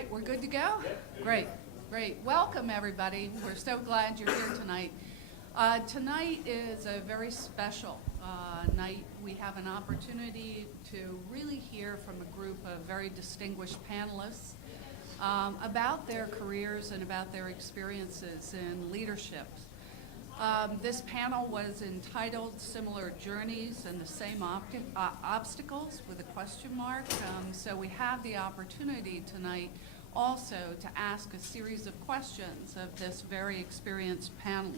right, we're good to go? Great, great. Welcome, everybody. We're so glad you're here tonight. Tonight is a very special night. We have an opportunity to really hear from a group of very distinguished panelists about their careers and about their experiences in leadership. This panel was entitled Similar Journeys and the Same Obstacles with a question mark. So we have the opportunity tonight also to ask a series of questions of this very experienced panel.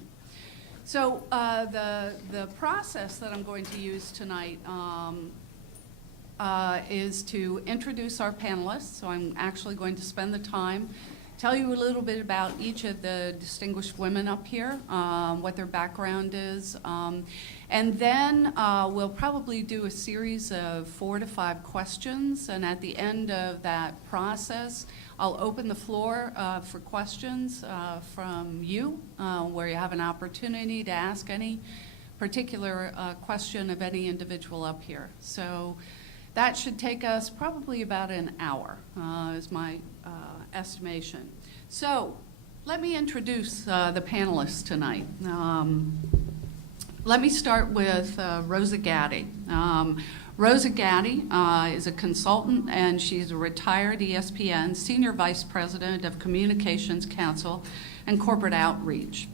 So the process that I'm going to use tonight is to introduce our panelists. So I'm actually going to spend the time tell you a little bit about each of the distinguished women up here, what their background is, and then we'll probably do a series of 4 to 5 questions, and at the end of that process, I'll open the floor for questions from you, where you have an opportunity to ask any particular question of any individual up here. So that should take us probably about an hour, is my estimation. So let me introduce the panelists tonight. Let me start with Rosa Gaddy. Rosa Gaddy is a consultant, and she's a retired ESPN Senior Vice President of Communications Council and Corporate Outreach.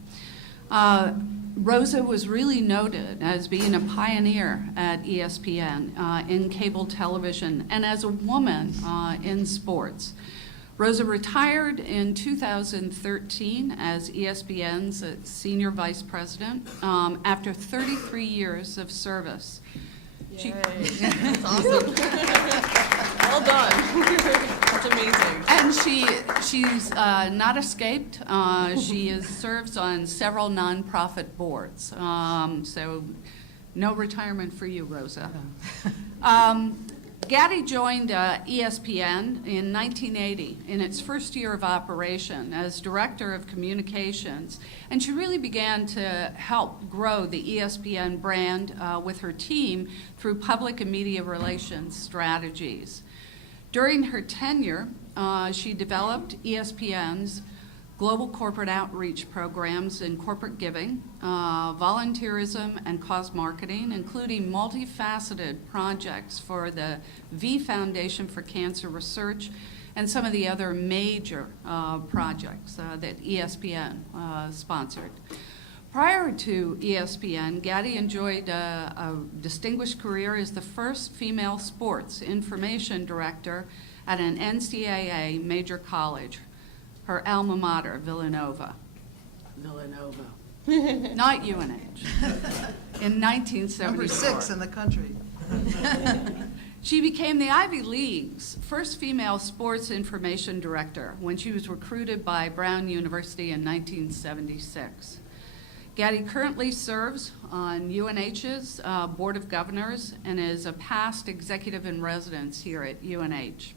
Rosa was really noted as being a pioneer at ESPN in cable television and as a woman in sports. Rosa retired in 2013 as ESPN's Senior Vice President after 33 years of service. Yay. That's awesome. Well done. That's amazing. And she's not escaped. She serves on several nonprofit boards. So no retirement for you, Rosa. Gaddy joined ESPN in 1980 in its first year of operation as Director of Communications, and she really began to help grow the ESPN brand with her team through public and media relations strategies. During her tenure, she developed ESPN's global corporate outreach programs in corporate giving, volunteerism, and cause marketing, including multifaceted projects for the V Foundation for Cancer Research and some of the other major projects that ESPN sponsored. Prior to ESPN, Gaddy enjoyed a distinguished career as the first female sports information director at an NCAA major college, her alma mater, Villanova, not UNH, in 1974. Number 6 in the country. She became the Ivy League's first female sports information director when she was recruited by Brown University in 1976. Gaddy currently serves on UNH's Board of Governors and is a past executive in residence here at UNH.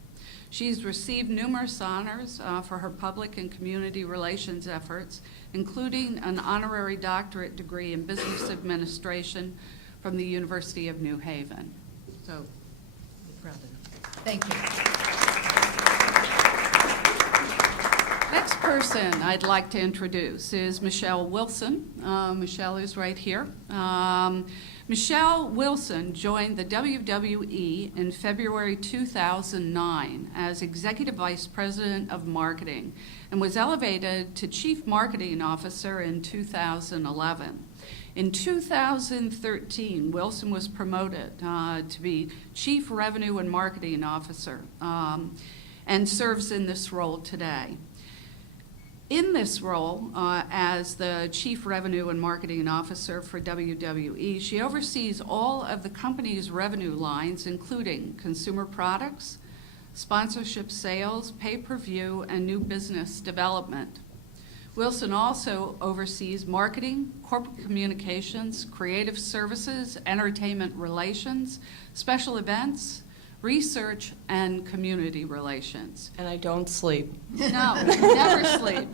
She's received numerous honors for her public and community relations efforts, including an honorary doctorate degree in business administration from the University of New Haven. So, proud of her. Thank you. Next person I'd like to introduce is Michelle Wilson. Michelle is right here. Michelle Wilson joined the WWE in February 2009 as Executive Vice President of Marketing and was elevated to Chief Marketing Officer in 2011. In 2013, Wilson was promoted to be Chief Revenue and Marketing Officer and serves in this role today. In this role, as the Chief Revenue and Marketing Officer for WWE, she oversees all of the company's revenue lines, including consumer products, sponsorship sales, pay-per-view, and new business development. Wilson also oversees marketing, corporate communications, creative services, entertainment relations, special events, research, and community relations. And I don't sleep. No, never sleep.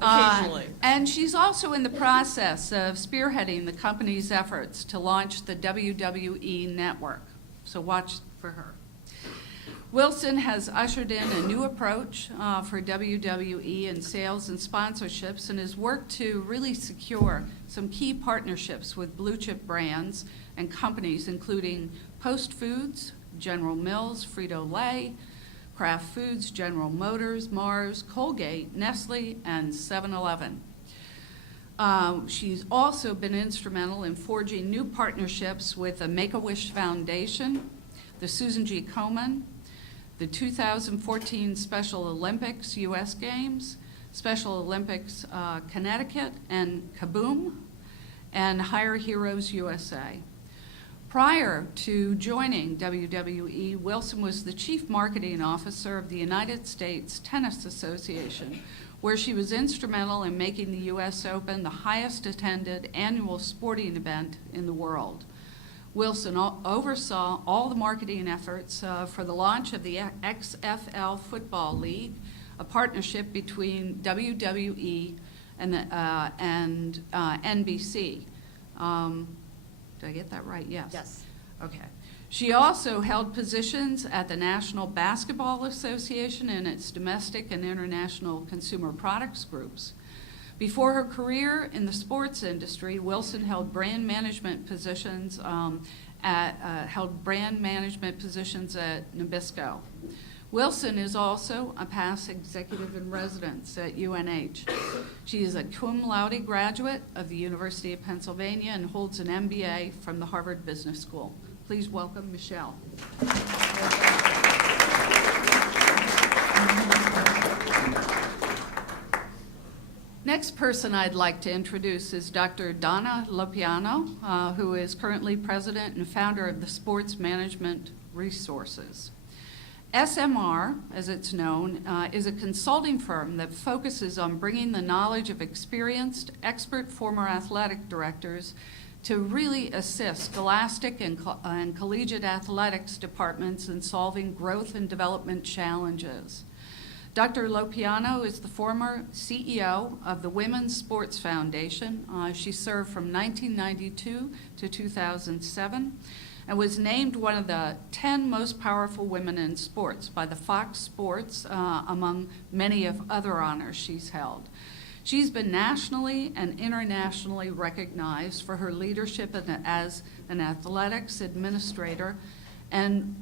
Occasionally. And she's also in the process of spearheading the company's efforts to launch the WWE Network. So watch for her. Wilson has ushered in a new approach for WWE in sales and sponsorships and has worked to really secure some key partnerships with blue chip brands and companies including Post Foods, General Mills, Frito-Lay, Kraft Foods, General Motors, Mars, Colgate, Nestle, and 7-Eleven. She's also been instrumental in forging new partnerships with the Make-A-Wish Foundation, the Susan G. Komen, the 2014 Special Olympics U.S. Games, Special Olympics Connecticut, and Kaboom, and Hire Heroes USA. Prior to joining WWE, Wilson was the Chief Marketing Officer of the United States Tennis Association, where she was instrumental in making the U.S. Open the highest attended annual sporting event in the world. Wilson oversaw all the marketing efforts for the launch of the XFL Football League, a partnership between WWE and NBC. Did I get that right? Yes. Yes. Okay. She also held positions at the National Basketball Association and its domestic and international consumer products groups. Before her career in the sports industry, Wilson held brand management positions at Nabisco. Wilson is also a past executive in residence at UNH. She is a cum laude graduate of the University of Pennsylvania and holds an MBA from the Harvard Business School. Please welcome Michelle. Next person I'd like to introduce is Dr. Donna Lopiano, who is currently president and founder of the Sports Management Resources. SMR, as it's known, is a consulting firm that focuses on bringing the knowledge of experienced, expert former athletic directors to really assist scholastic and collegiate athletics departments in solving growth and development challenges. Dr. Lopiano is the former CEO of the Women's Sports Foundation. She served from 1992 to 2007 and was named one of the 10 most powerful women in sports by the Fox Sports, among many of other honors she's held. She's been nationally and internationally recognized for her leadership as an athletics administrator and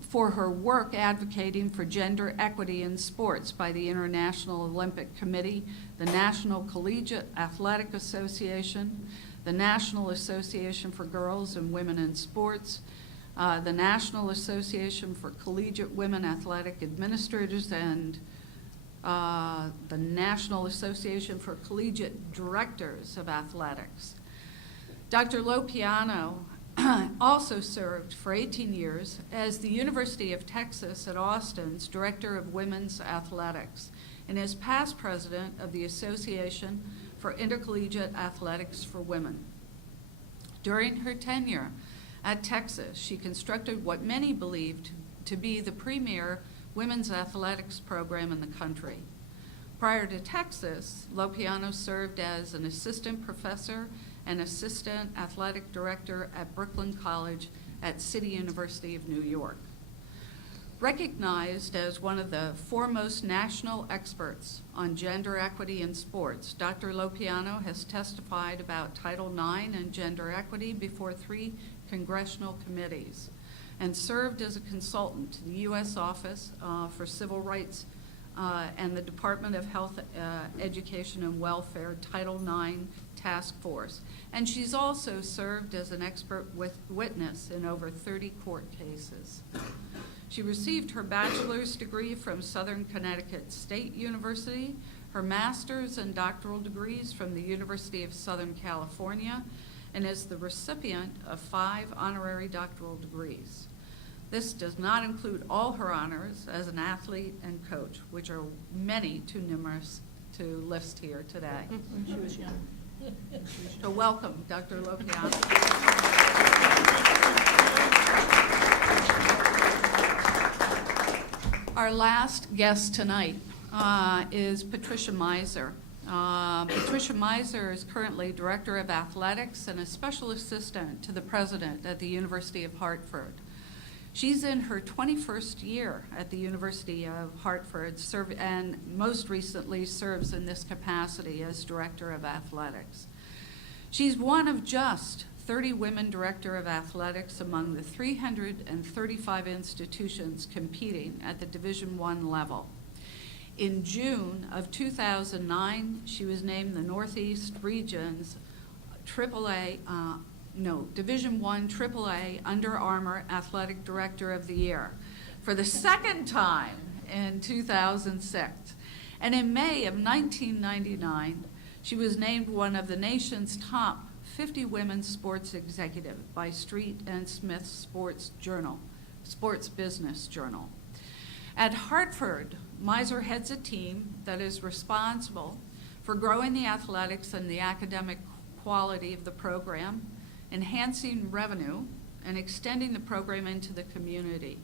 for her work advocating for gender equity in sports by the International Olympic Committee, the National Collegiate Athletic Association, the National Association for Girls and Women in Sports, the National Association for Collegiate Women Athletic Administrators, and the National Association for Collegiate Directors of Athletics. Dr. Lopiano also served for 18 years as the University of Texas at Austin's Director of Women's Athletics and is past president of the Association for Intercollegiate Athletics for Women. During her tenure at Texas, she constructed what many believed to be the premier women's athletics program in the country. Prior to Texas, Lopiano served as an assistant professor and assistant athletic director at Brooklyn College at City University of New York. Recognized as one of the foremost national experts on gender equity in sports, Dr. Lopiano has testified about Title IX and gender equity before 3 congressional committees and served as a consultant to the U.S. Office for Civil Rights and the Department of Health, Education and Welfare Title IX Task Force. And she's also served as an expert witness in over 30 court cases. She received her bachelor's degree from Southern Connecticut State University, her master's and doctoral degrees from the University of Southern California, and is the recipient of 5 honorary doctoral degrees. This does not include all her honors as an athlete and coach, which are many too numerous to list here today. She was young. So welcome, Dr. Lopiano. Our last guest tonight is Patricia Meiser. Patricia Meiser is currently Director of Athletics and a Special Assistant to the President at the University of Hartford. She's in her 21st year at the University of Hartford, and most recently serves in this capacity as Director of Athletics. She's one of just 30 women Director of Athletics among the 335 institutions competing at the Division I level. In June of 2009, she was named the Northeast Region's Division I AAA Under Armour Athletic Director of the Year for the second time in 2006. And in May of 1999, she was named one of the nation's top 50 women sports executives by Street and Smith Sports Business Journal. At Hartford, Miser heads a team that is responsible for growing the athletics and the academic quality of the program, enhancing revenue, and extending the program into the community.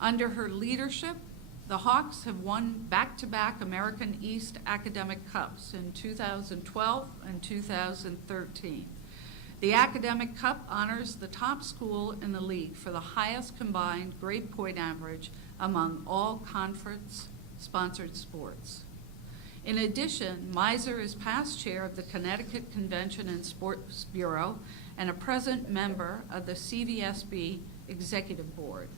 Under her leadership, the Hawks have won back-to-back American East Academic Cups in 2012 and 2013. The Academic Cup honors the top school in the league for the highest combined grade point average among all conference-sponsored sports. In addition, Miser is past chair of the Connecticut Convention and Sports Bureau and a present member of the CVSB Executive Board.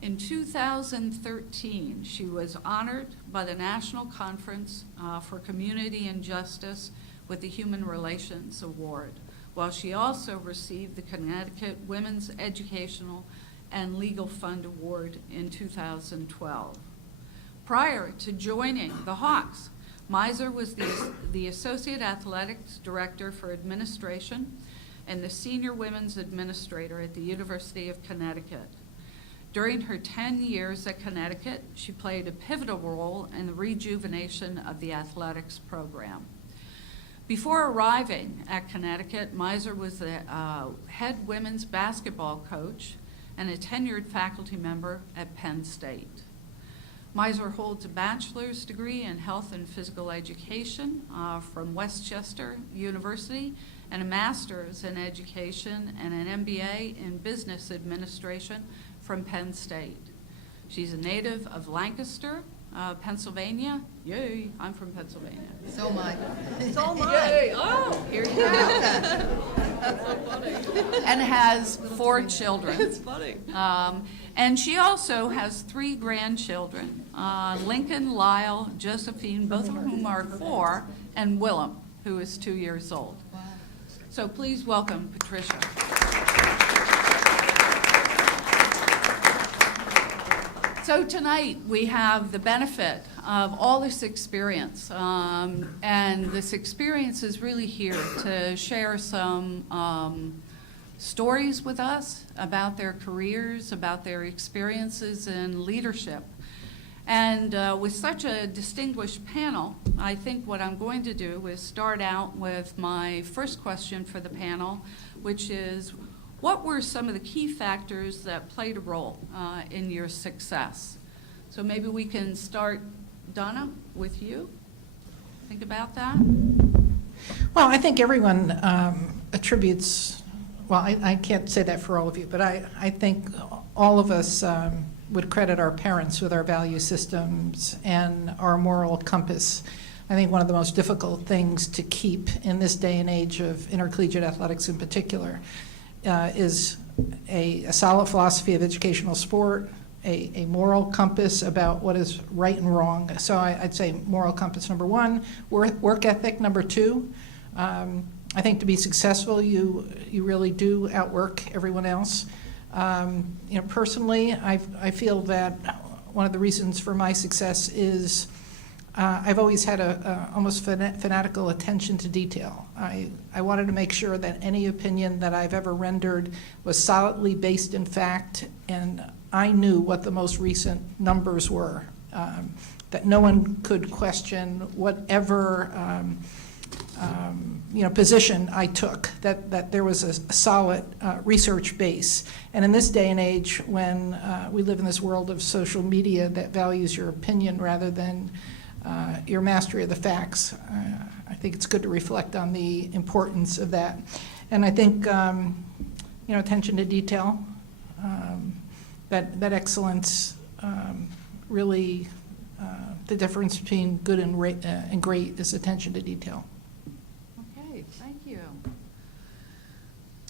In 2013, she was honored by the National Conference for Community and Justice with the Human Relations Award, while she also received the Connecticut Women's Educational and Legal Fund Award in 2012. Prior to joining the Hawks, Miser was the Associate Athletics Director for Administration and the Senior Women's Administrator at the University of Connecticut. During her 10 years at Connecticut, she played a pivotal role in the rejuvenation of the athletics program. Before arriving at Connecticut, Miser was the head women's basketball coach and a tenured faculty member at Penn State. Miser holds a bachelor's degree in health and physical education from Westchester University and a master's in education and an MBA in business administration from Penn State. She's a native of Lancaster, Pennsylvania. Yay, I'm from Pennsylvania. So am I. So am I. Yay, oh, here you go. That's so funny. And has 4 children. It's funny. And she also has 3 grandchildren, Lincoln, Lyle, Josephine, both of whom are 4, and Willem, who is 2 years old. Wow. So please welcome Patricia. So tonight we have the benefit of all this experience, and this experience is really here to share some stories with us about their careers, about their experiences in leadership. And with such a distinguished panel, I think what I'm going to do is start out with my first question for the panel, which is, what were some of the key factors that played a role in your success? So maybe we can start, Donna, with you. Think about that. Well, I think everyone attributes, well, I can't say that for all of you, but I think all of us would credit our parents with our value systems and our moral compass. I think one of the most difficult things to keep in this day and age of intercollegiate athletics in particular is a solid philosophy of educational sport, a moral compass about what is right and wrong. So I'd say moral compass number 1, work ethic number 2. I think to be successful, you really do outwork everyone else. Personally, I feel that one of the reasons for my success is I've always had a almost fanatical attention to detail. I wanted to make sure that any opinion that I've ever rendered was solidly based in fact, and I knew what the most recent numbers were, that no one could question whatever position I took, that there was a solid research base. And in this day and age, when we live in this world of social media that values your opinion rather than your mastery of the facts, I think it's good to reflect on the importance of that. And I think, attention to detail, that excellence, really, the difference between good and great is attention to detail. Okay, thank you.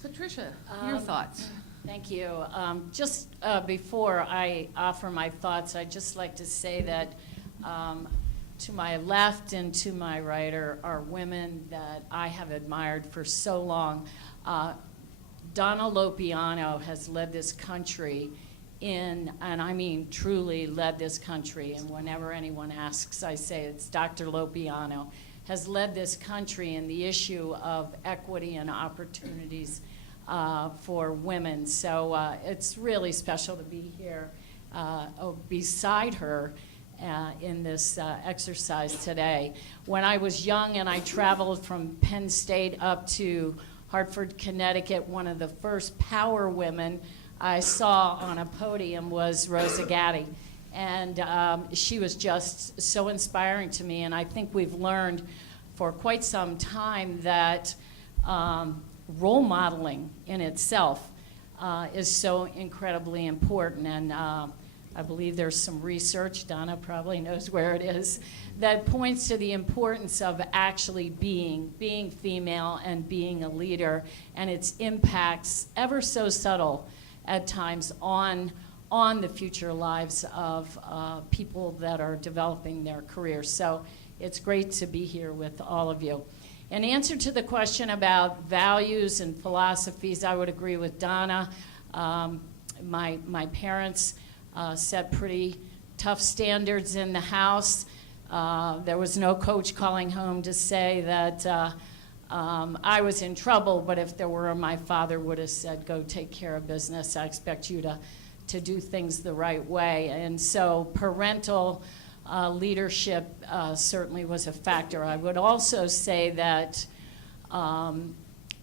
Patricia, your thoughts? Thank you. Just before I offer my thoughts, I'd just like to say that to my left and to my right are women that I have admired for so long. Donna Lopiano has led this country and I mean truly led this country, and whenever anyone asks, I say it's Dr. Lopiano, has led this country in the issue of equity and opportunities for women. So it's really special to be here beside her in this exercise today. When I was young and I traveled from Penn State up to Hartford, Connecticut, one of the first power women I saw on a podium was Rosa Gatti. And she was just so inspiring to me. And I think we've learned for quite some time that role modeling in itself is so incredibly important. And I believe there's some research, Donna probably knows where it is, that points to the importance of actually being female and being a leader, and its impacts, ever so subtle at times, on the future lives of people that are developing their careers. So it's great to be here with all of you. In answer to the question about values and philosophies, I would agree with Donna. My parents set pretty tough standards in the house. There was no coach calling home to say that I was in trouble, but if there were, my father would have said, go take care of business. I expect you to do things the right way. And so parental leadership certainly was a factor. I would also say that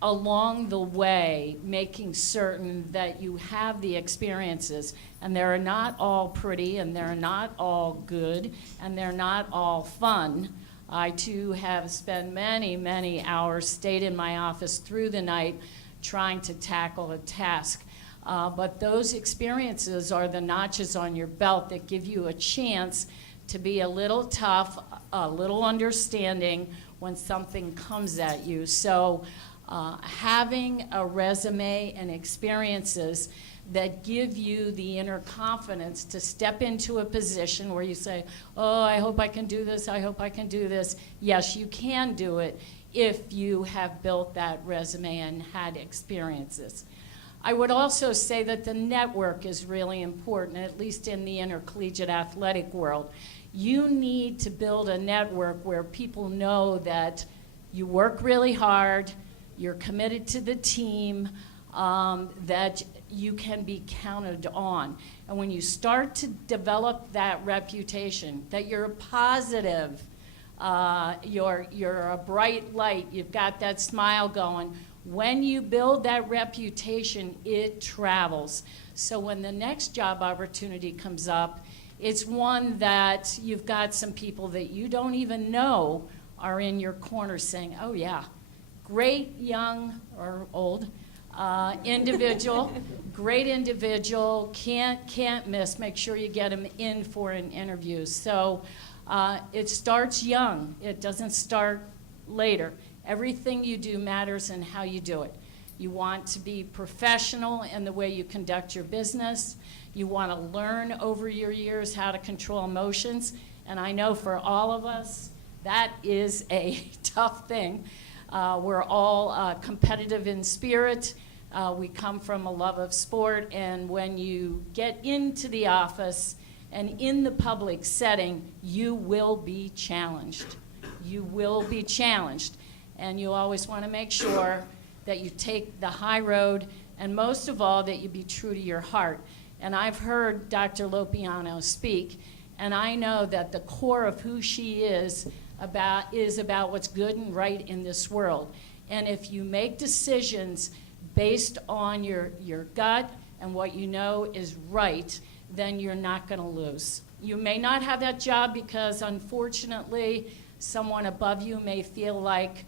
along the way, making certain that you have the experiences, and they're not all pretty, and they're not all good, and they're not all fun. I, too, have spent many, many hours, stayed in my office through the night trying to tackle a task. But those experiences are the notches on your belt that give you a chance to be a little tough, a little understanding when something comes at you. So having a resume and experiences that give you the inner confidence to step into a position where you say, oh, I hope I can do this, I hope I can do this. Yes, you can do it if you have built that resume and had experiences. I would also say that the network is really important, at least in the intercollegiate athletic world. You need to build a network where people know that you work really hard, you're committed to the team, that you can be counted on. And when you start to develop that reputation, that you're positive, you're a bright light, you've got that smile going, when you build that reputation, it travels. So when the next job opportunity comes up, it's one that you've got some people that you don't even know are in your corner saying, oh yeah, great young or old individual, great individual, can't miss. Make sure you get them in for an interview. So it starts young. It doesn't start later. Everything you do matters in how you do it. You want to be professional in the way you conduct your business. You want to learn over your years how to control emotions. And I know for all of us, that is a tough thing. We're all competitive in spirit. We come from a love of sport. And when you get into the office and in the public setting, you will be challenged. You will be challenged. And you always want to make sure that you take the high road, and most of all, that you be true to your heart. And I've heard Dr. Lopiano speak, and I know that the core of who she is about what's good and right in this world. And if you make decisions based on your gut and what you know is right, then you're not going to lose. You may not have that job because, unfortunately, someone above you may feel like,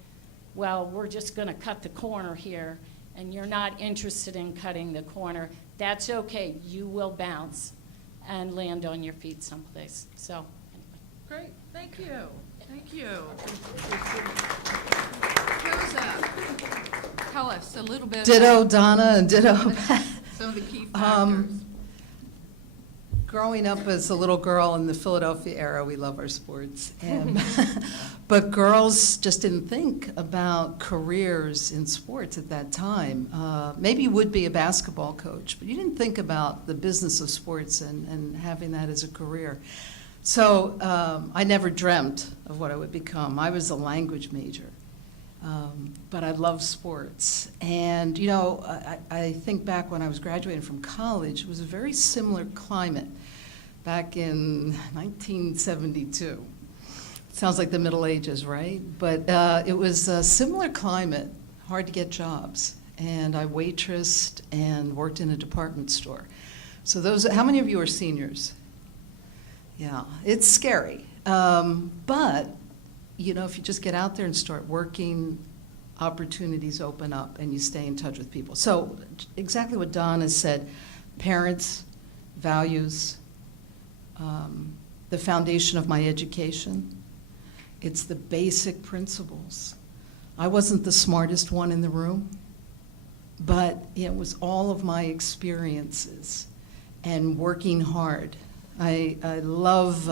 well, we're just going to cut the corner here and you're not interested in cutting the corner, that's okay. You will bounce and land on your feet someplace. So, anyway. Great, thank you, thank you. Rosa, tell us a little bit Ditto about Donna and ditto. some of the key factors. Growing up as a little girl in the Philadelphia era, we love our sports. But girls just didn't think about careers in sports at that time. Maybe you would be a basketball coach, but you didn't think about the business of sports and having that as a career. So I never dreamt of what I would become. I was a language major. But I love sports. And, you know, I think back when I was graduating from college, it was a very similar climate back in 1972. Sounds like the Middle Ages, right? But it was a similar climate, hard to get jobs. And I waitressed and worked in a department store. So those, how many of you are seniors? Yeah, it's scary. But you know, if you just get out there and start working, opportunities open up and you stay in touch with people. So exactly what Don has said, parents, values, the foundation of my education. It's the basic principles. I wasn't the smartest one in the room, but it was all of my experiences and working hard. I love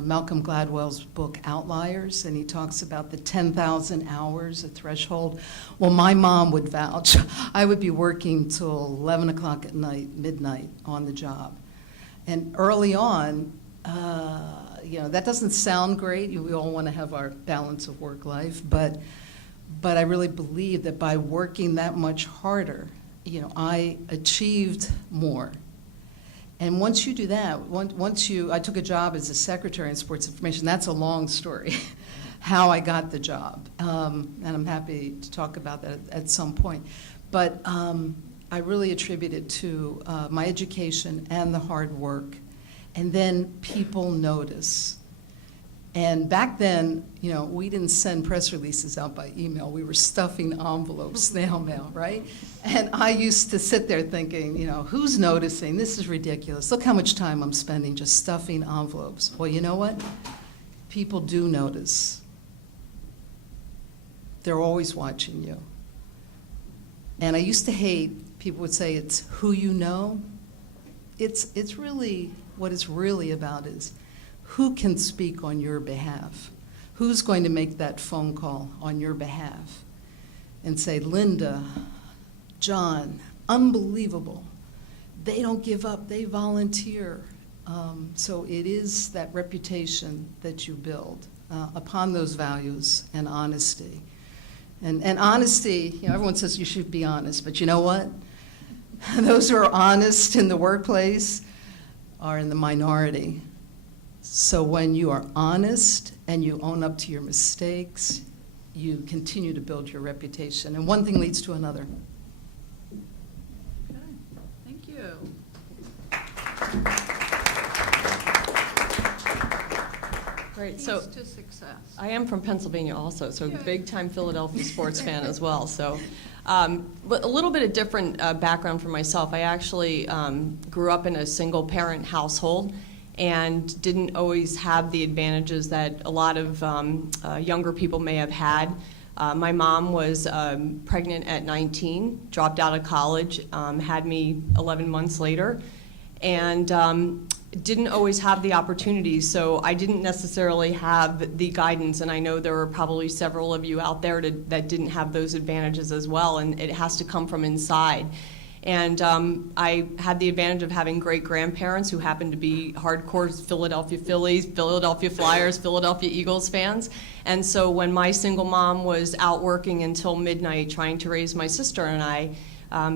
Malcolm Gladwell's book, Outliers, and he talks about the 10,000 hours, a threshold. Well, my mom would vouch. I would be working till 11 o'clock at night, midnight, on the job. And early on, you know, that doesn't sound great. We all want to have our balance of work life, but I really believe that by working that much harder, you know, I achieved more. And once you do that, I took a job as a secretary in sports information. That's a long story, how I got the job. And I'm happy to talk about that at some point. But I really attribute it to my education and the hard work. And then people notice. And back then, you know, we didn't send press releases out by email. We were stuffing envelopes, snail mail, right? And I used to sit there thinking, you know, who's noticing? This is ridiculous. Look how much time I'm spending just stuffing envelopes. Well, you know what? People do notice. They're always watching you. And I used to hate, people would say it's who you know. It's really, what it's really about is who can speak on your behalf? Who's going to make that phone call on your behalf and say, Linda, John, unbelievable. They don't give up, they volunteer. So it is that reputation that you build upon those values and honesty. And honesty, you know, everyone says you should be honest, but you know what? Those who are honest in the workplace are in the minority. So when you are honest and you own up to your mistakes, you continue to build your reputation. And one thing leads to another. Okay, thank you. Great. So Keys to success. I am from Pennsylvania also, so Yeah. big-time Philadelphia sports fan as well. So, but a little bit of different background for myself. I actually grew up in a single-parent household and didn't always have the advantages that a lot of younger people may have had. My mom was pregnant at 19, dropped out of college, had me 11 months later, and didn't always have the opportunities, so I didn't necessarily have the guidance, and I know there are probably several of you out there that didn't have those advantages as well, and it has to come from inside. And I had the advantage of having great grandparents who happened to be hardcore Philadelphia Phillies, Philadelphia Flyers, Philadelphia Eagles fans. And so when my single mom was out working until midnight trying to raise my sister and I,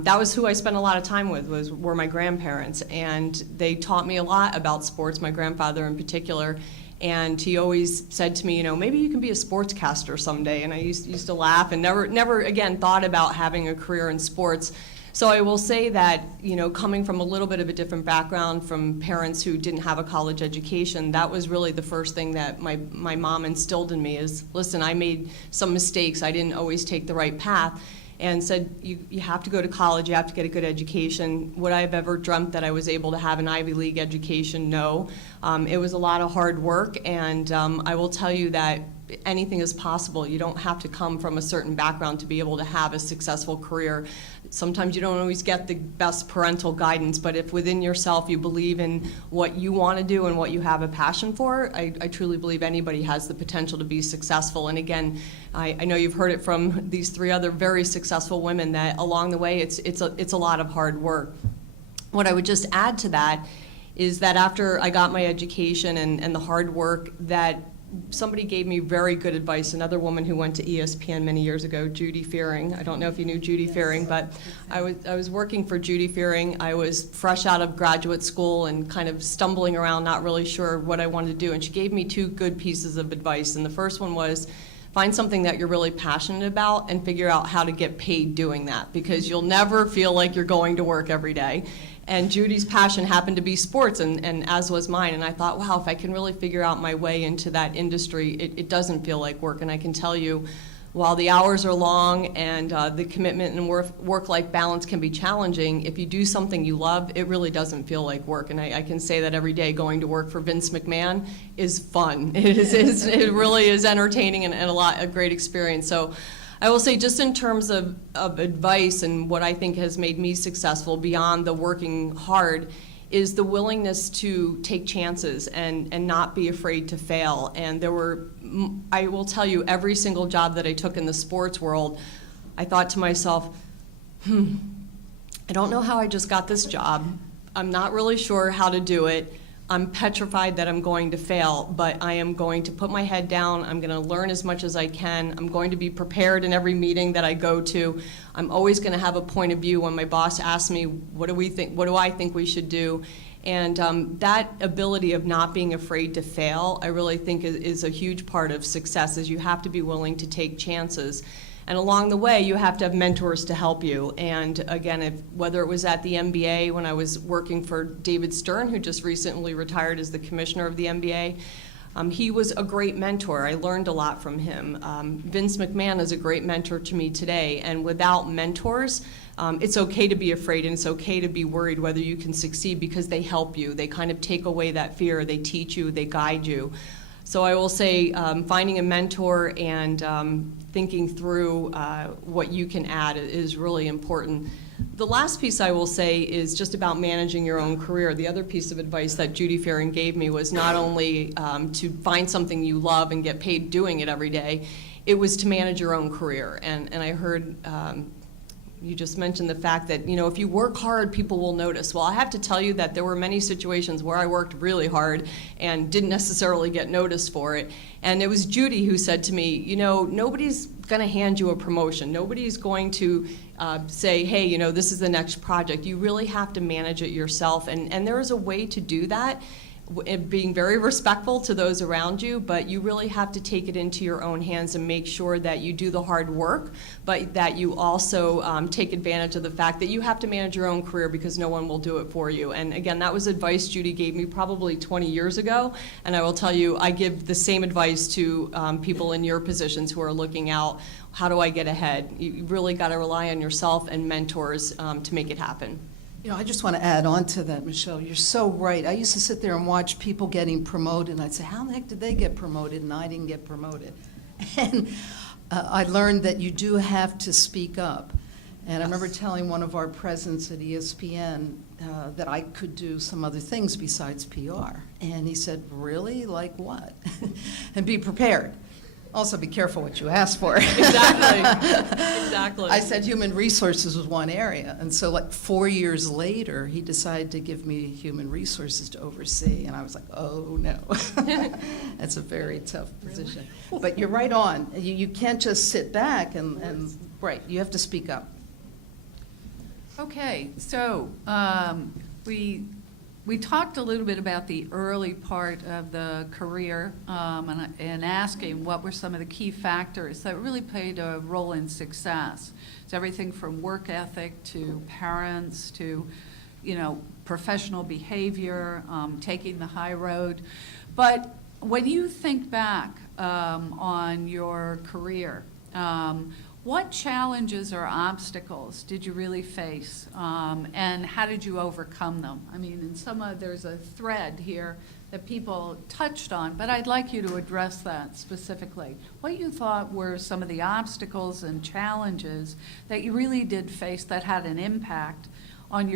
that was who I spent a lot of time with, were my grandparents. And they taught me a lot about sports, my grandfather in particular. And he always said to me, you know, maybe you can be a sportscaster someday. And I used to laugh and never again thought about having a career in sports. So I will say that, you know, coming from a little bit of a different background from parents who didn't have a college education, that was really the first thing that my mom instilled in me is, listen, I made some mistakes. I didn't always take the right path. and said, you have to go to college, you have to get a good education. Would I have ever dreamt that I was able to have an Ivy League education? No. It was a lot of hard work, and I will tell you that anything is possible. You don't have to come from a certain background to be able to have a successful career. Sometimes you don't always get the best parental guidance, but if within yourself you believe in what you want to do and what you have a passion for, I truly believe anybody has the potential to be successful. And again, I know you've heard it from these 3 other very successful women that along the way it's a lot of hard work. What I would just add to that is that after I got my education and the hard work, that somebody gave me very good advice, another woman who went to ESPN many years ago, Judy Fearing. I don't know if you knew Judy Fearing, but I was working for Judy Fearing. I was fresh out of graduate school and kind of stumbling around, not really sure what I wanted to do, and she gave me 2 good pieces of advice. And the first one was, find something that you're really passionate about and figure out how to get paid doing that, because you'll never feel like you're going to work every day. And Judy's passion happened to be sports, and as was mine. And I thought, wow, if I can really figure out my way into that industry, it doesn't feel like work. And I can tell you, while the hours are long and the commitment and work-life balance can be challenging, if you do something you love, it really doesn't feel like work. And I can say that every day going to work for Vince McMahon is fun. It really is entertaining and a great experience. So I will say, just in terms of advice and what I think has made me successful beyond the working hard, is the willingness to take chances and not be afraid to fail. And I will tell you, every single job that I took in the sports world, I thought to myself, I don't know how I just got this job. I'm not really sure how to do it. I'm petrified that I'm going to fail, but I am going to put my head down. I'm going to learn as much as I can. I'm going to be prepared in every meeting that I go to. I'm always going to have a point of view when my boss asks me, what do I think we should do? And that ability of not being afraid to fail, I really think is a huge part of success, is you have to be willing to take chances. And along the way, you have to have mentors to help you. And again, whether it was at the NBA when I was working for David Stern, who just recently retired as the commissioner of the NBA, he was a great mentor. I learned a lot from him. Vince McMahon is a great mentor to me today. And without mentors, it's okay to be afraid and it's okay to be worried whether you can succeed, because they help you. They kind of take away that fear. They teach you. They guide you. So I will say finding a mentor and thinking through what you can add is really important. The last piece I will say is just about managing your own career. The other piece of advice that Judy Fearing gave me was not only to find something you love and get paid doing it every day, it was to manage your own career. And I heard you just mentioned the fact that, if you work hard, people will notice. Well, I have to tell you that there were many situations where I worked really hard and didn't necessarily get noticed for it. And it was Judy who said to me, nobody's going to hand you a promotion. Nobody's going to say, hey, this is the next project. You really have to manage it yourself. And there is a way to do that, being very respectful to those around you, but you really have to take it into your own hands and make sure that you do the hard work, but that you also take advantage of the fact that you have to manage your own career, because no one will do it for you. And again, that was advice Judy gave me probably 20 years ago, and I will tell you, I give the same advice to people in your positions who are looking out, how do I get ahead? You really got to rely on yourself and mentors to make it happen. I just want to add on to that, Michelle. You're so right. I used to sit there and watch people getting promoted, and I'd say, how the heck did they get promoted and I didn't get promoted? And I learned that you do have to speak up. And I remember telling one of our presidents at ESPN that I could do some other things besides PR. And he said, really? Like what? And be prepared. Also, be careful what you ask for. Exactly. I said human resources was one area. And so 4 years later, he decided to give me human resources to oversee. And I was like, oh, no. That's a very tough position. Really? But you're right on. You can't just sit back and right, you have to speak up. Okay, so we talked a little bit about the early part of the career and asking what were some of the key factors that really played a role in success. It's everything from work ethic to parents to, professional behavior, taking the high road. But when you think back on your career, What challenges or obstacles did you really face, and how did you overcome them? I mean, in there's a thread here that people touched on, but I'd like you to address that specifically. What you thought were some of the obstacles and challenges that you really did face that had an impact on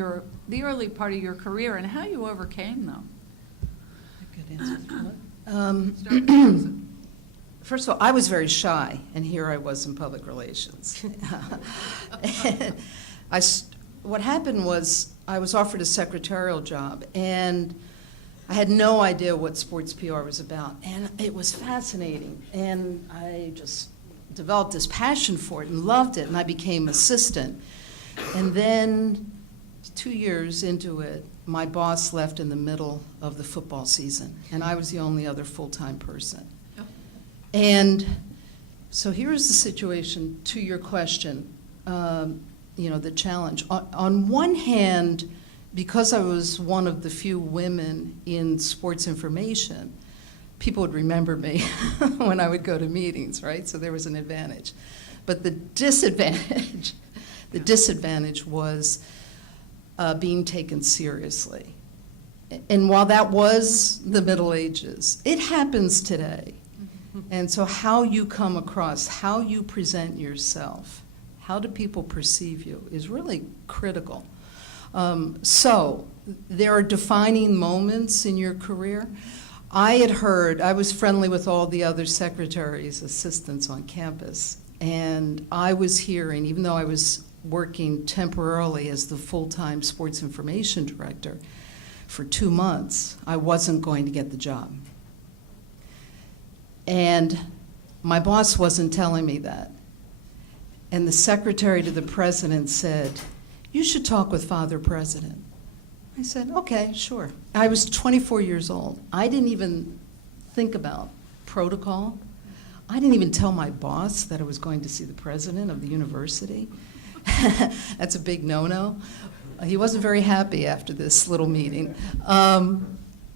the early part of your career, and how you overcame them? Good answer. Start with Susan. First of all, I was very shy, and here I was in public relations. And what happened was I was offered a secretarial job, and I had no idea what sports PR was about, and it was fascinating, and I just developed this passion for it and loved it, and I became assistant. And then 2 years into it, my boss left in the middle of the football season, and I was the only other full-time person. And so here's the situation, to your question, the challenge. On one hand, because I was one of the few women in sports information, people would remember me when I would go to meetings, right? So there was an advantage. But the disadvantage was being taken seriously. And while that was the Middle Ages, it happens today. And so how you come across, how you present yourself, how do people perceive you is really critical. So there are defining moments in your career. I was friendly with all the other secretaries, assistants on campus, and I was hearing, even though I was working temporarily as the full-time sports information director for 2 months, I wasn't going to get the job. And my boss wasn't telling me that. And the secretary to the president said, "You should talk with Father President." I said, "Okay, sure." I was 24 years old. I didn't even think about protocol. I didn't even tell my boss that I was going to see the president of the university. That's a big no-no. He wasn't very happy after this little meeting.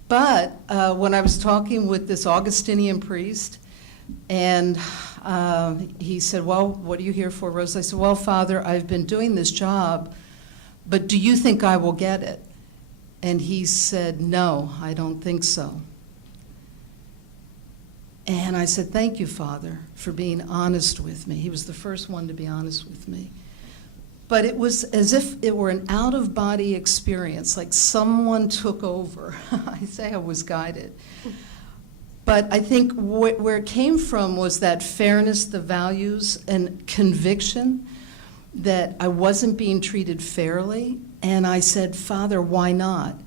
But when I was talking with this Augustinian priest, and he said, "Well, what are you here for, Rose?" I said, "Well, Father, I've been doing this job, but do you think I will get it?" And he said, "No, I don't think so." And I said, "Thank you, Father, for being honest with me." He was the first one to be honest with me. But it was as if it were an out-of-body experience, like someone took over. I say I was guided. But I think where it came from was that fairness, the values, and conviction that I wasn't being treated fairly. And I said, "Father, why not?"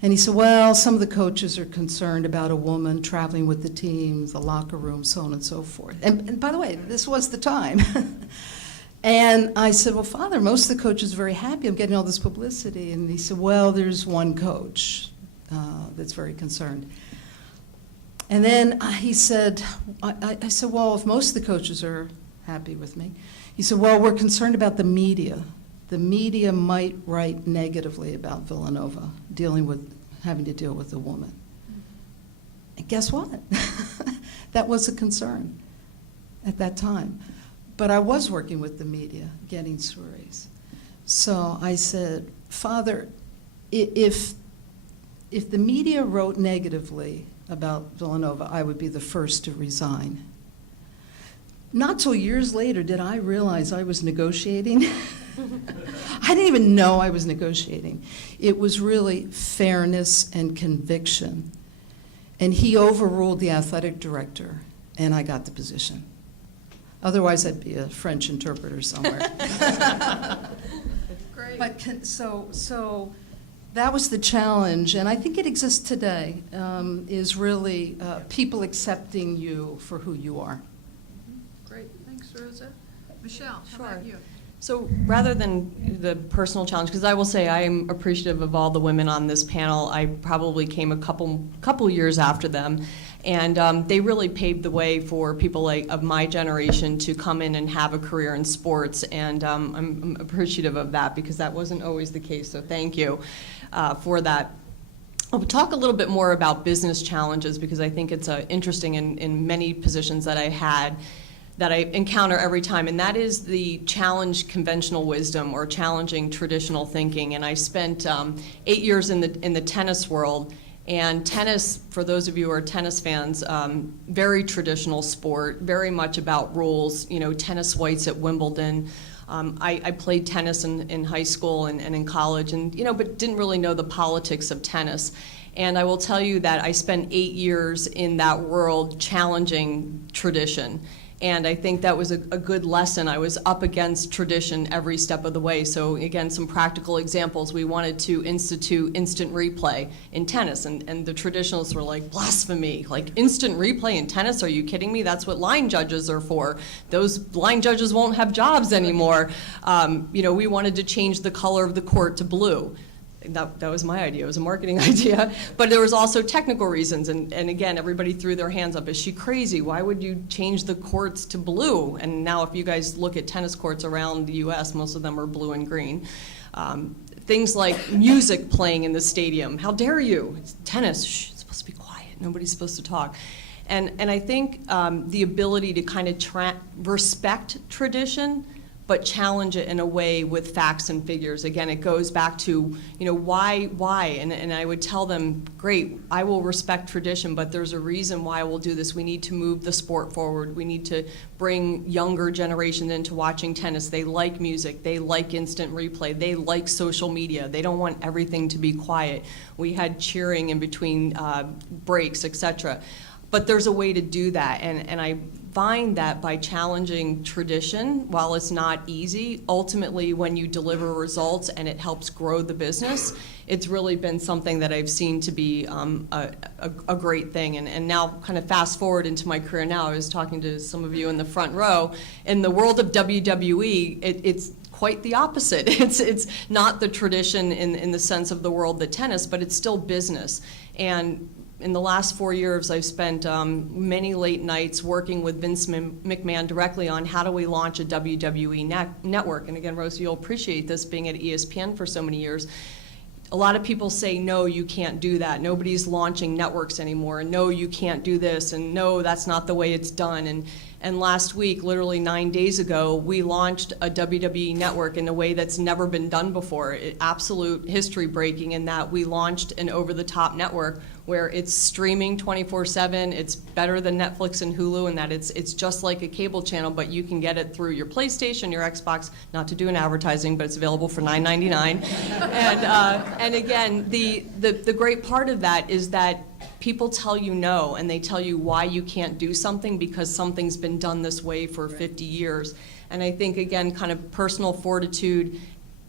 And he said, "Well, some of the coaches are concerned about a woman traveling with the team, the locker room, so on and so forth." And by the way, this was the time. And I said, "Well, Father, most of the coaches are very happy. I'm getting all this publicity." And he said, "Well, there's one coach that's very concerned." And then he said, I said, "Well, if most of the coaches are happy with me." He said, "Well, we're concerned about the media. The media might write negatively about Villanova, having to deal with a woman." And guess what? That was a concern at that time. But I was working with the media, getting stories. So I said, "Father, if the media wrote negatively about Villanova, I would be the first to resign." Not till years later did I realize I was negotiating. I didn't even know I was negotiating. It was really fairness and conviction. And he overruled the athletic director, and I got the position. Otherwise, I'd be a French interpreter somewhere. Great. But so that was the challenge, and I think it exists today, is really people accepting you for who you are. Great, thanks, Rosa. Michelle, how about you? So rather than the personal challenge, because I will say I am appreciative of all the women on this panel. I probably came a couple years after them, and they really paved the way for people of my generation to come in and have a career in sports, and I'm appreciative of that because that wasn't always the case, so thank you for that. I'll talk a little bit more about business challenges because I think it's interesting in many positions that I had. that I encounter every time, and that is the challenge conventional wisdom or challenging traditional thinking. And I spent 8 years in the tennis world. And tennis, for those of you who are tennis fans, very traditional sport, very much about rules. You know, tennis whites at Wimbledon. I played tennis in high school and in college, and but didn't really know the politics of tennis. And I will tell you that I spent 8 years in that world challenging tradition. And I think that was a good lesson. I was up against tradition every step of the way. So again, some practical examples. We wanted to institute instant replay in tennis, and the traditionalists were like, blasphemy, like instant replay in tennis? Are you kidding me? That's what line judges are for. Those line judges won't have jobs anymore. We wanted to change the color of the court to blue. That was my idea. It was a marketing idea. But there was also technical reasons. And again, everybody threw their hands up. Is she crazy? Why would you change the courts to blue? And now if you guys look at tennis courts around the U.S., most of them are blue and green. Things like music playing in the stadium. How dare you? It's tennis. Shh, it's supposed to be quiet. Nobody's supposed to talk. And I think the ability to kind of respect tradition, but challenge it in a way with facts and figures. Again, it goes back to, why? And I would tell them, great, I will respect tradition, but there's a reason why we'll do this. We need to move the sport forward. We need to bring younger generation into watching tennis. They like music. They like instant replay. They like social media. They don't want everything to be quiet. We had cheering in between breaks, etc. But there's a way to do that, and I find that by challenging tradition, while it's not easy, ultimately when you deliver results and it helps grow the business, it's really been something that I've seen to be a great thing. And now kind of fast forward into my career now, I was talking to some of you in the front row. In the world of WWE, it's quite the opposite. It's not the tradition in the sense of the world that tennis, but it's still business. And in the last 4 years, I've spent many late nights working with Vince McMahon directly on how do we launch a WWE network. And again, Rosie, you'll appreciate this being at ESPN for so many years. A lot of people say, no, you can't do that. Nobody's launching networks anymore. And no, you can't do this. And no, that's not the way it's done. And last week, literally 9 days ago, we launched a WWE network in a way that's never been done before. Absolute history breaking in that we launched an over-the-top network where it's streaming 24/7. It's better than Netflix and Hulu in that it's just like a cable channel, but you can get it through your PlayStation, your Xbox, not to do an advertising, but it's available for $9.99. And again, the great part of that is that people tell you no, and they tell you why you can't do something because something's been done this way for 50 years. And I think, again, kind of personal fortitude,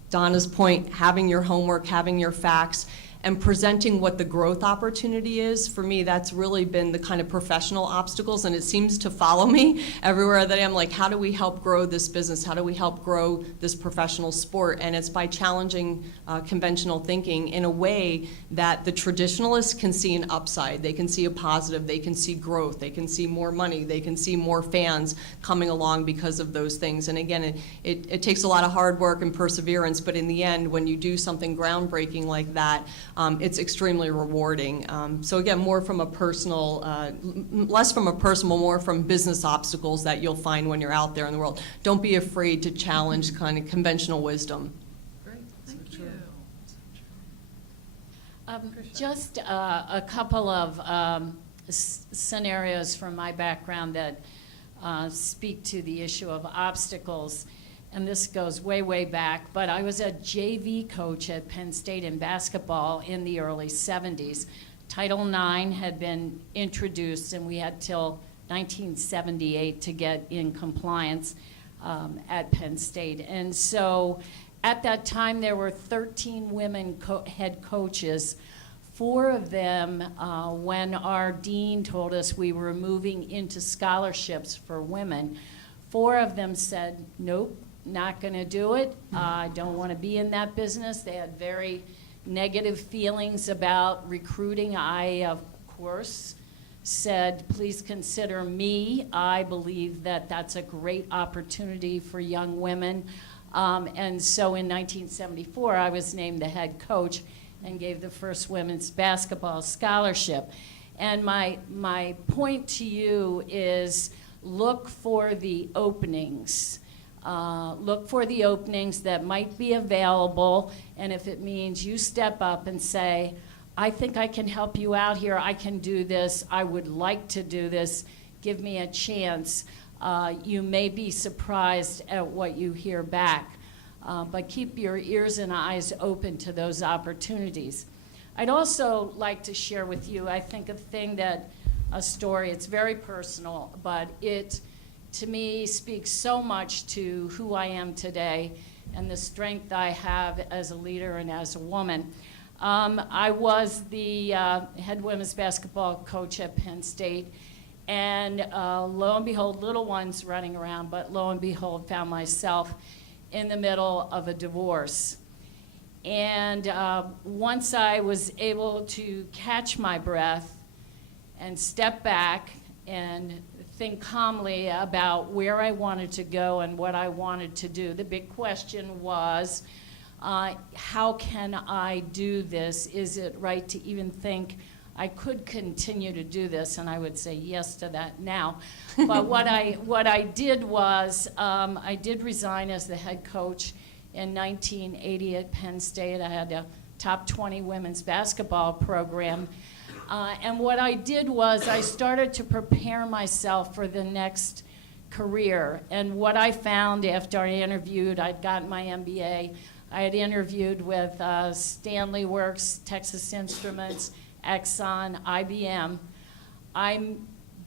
Donna's point, having your homework, having your facts, and presenting what the growth opportunity is, for me, that's really been the kind of professional obstacles, and it seems to follow me everywhere that I am. Like, how do we help grow this business? How do we help grow this professional sport? And it's by challenging conventional thinking in a way that the traditionalists can see an upside. They can see a positive. They can see growth. They can see more money. They can see more fans coming along because of those things. And again, it takes a lot of hard work and perseverance, but in the end, when you do something groundbreaking like that, it's extremely rewarding. So again, more from a personal, less from a personal, more from business obstacles that you'll find when you're out there in the world. Don't be afraid to challenge kind of conventional wisdom. Great, thank you. Just a couple of scenarios from my background that speak to the issue of obstacles. And this goes way, way back, but I was a JV coach at Penn State in basketball in the early 70s. Title IX had been introduced, and we had till 1978 to get in compliance at Penn State. And so at that time, there were 13 women head coaches. 4 of them, when our dean told us we were moving into scholarships for women, 4 of them said, nope, not going to do it. I don't want to be in that business. They had very negative feelings about recruiting. I, of course, said, please consider me. I believe that that's a great opportunity for young women. And so in 1974, I was named the head coach and gave the first women's basketball scholarship. And my point to you is, look for the openings. Look for the openings that might be available, and if it means you step up and say, I think I can help you out here, I can do this, I would like to do this, give me a chance, you may be surprised at what you hear back. But keep your ears and eyes open to those opportunities. I'd also like to share with you, I think, a story, it's very personal, but it, to me, speaks so much to who I am today and the strength I have as a leader and as a woman. I was the head women's basketball coach at Penn State, and lo and behold, little ones running around, but lo and behold, found myself in the middle of a divorce. And once I was able to catch my breath and step back and think calmly about where I wanted to go and what I wanted to do, the big question was, how can I do this? Is it right to even think I could continue to do this? And I would say yes to that now. But what I did was, I did resign as the head coach in 1980 at Penn State. I had a top 20 women's basketball program. And what I did was I started to prepare myself for the next career. And what I found after I interviewed, I'd gotten my MBA, I had interviewed with Stanley Works, Texas Instruments, Exxon, IBM. I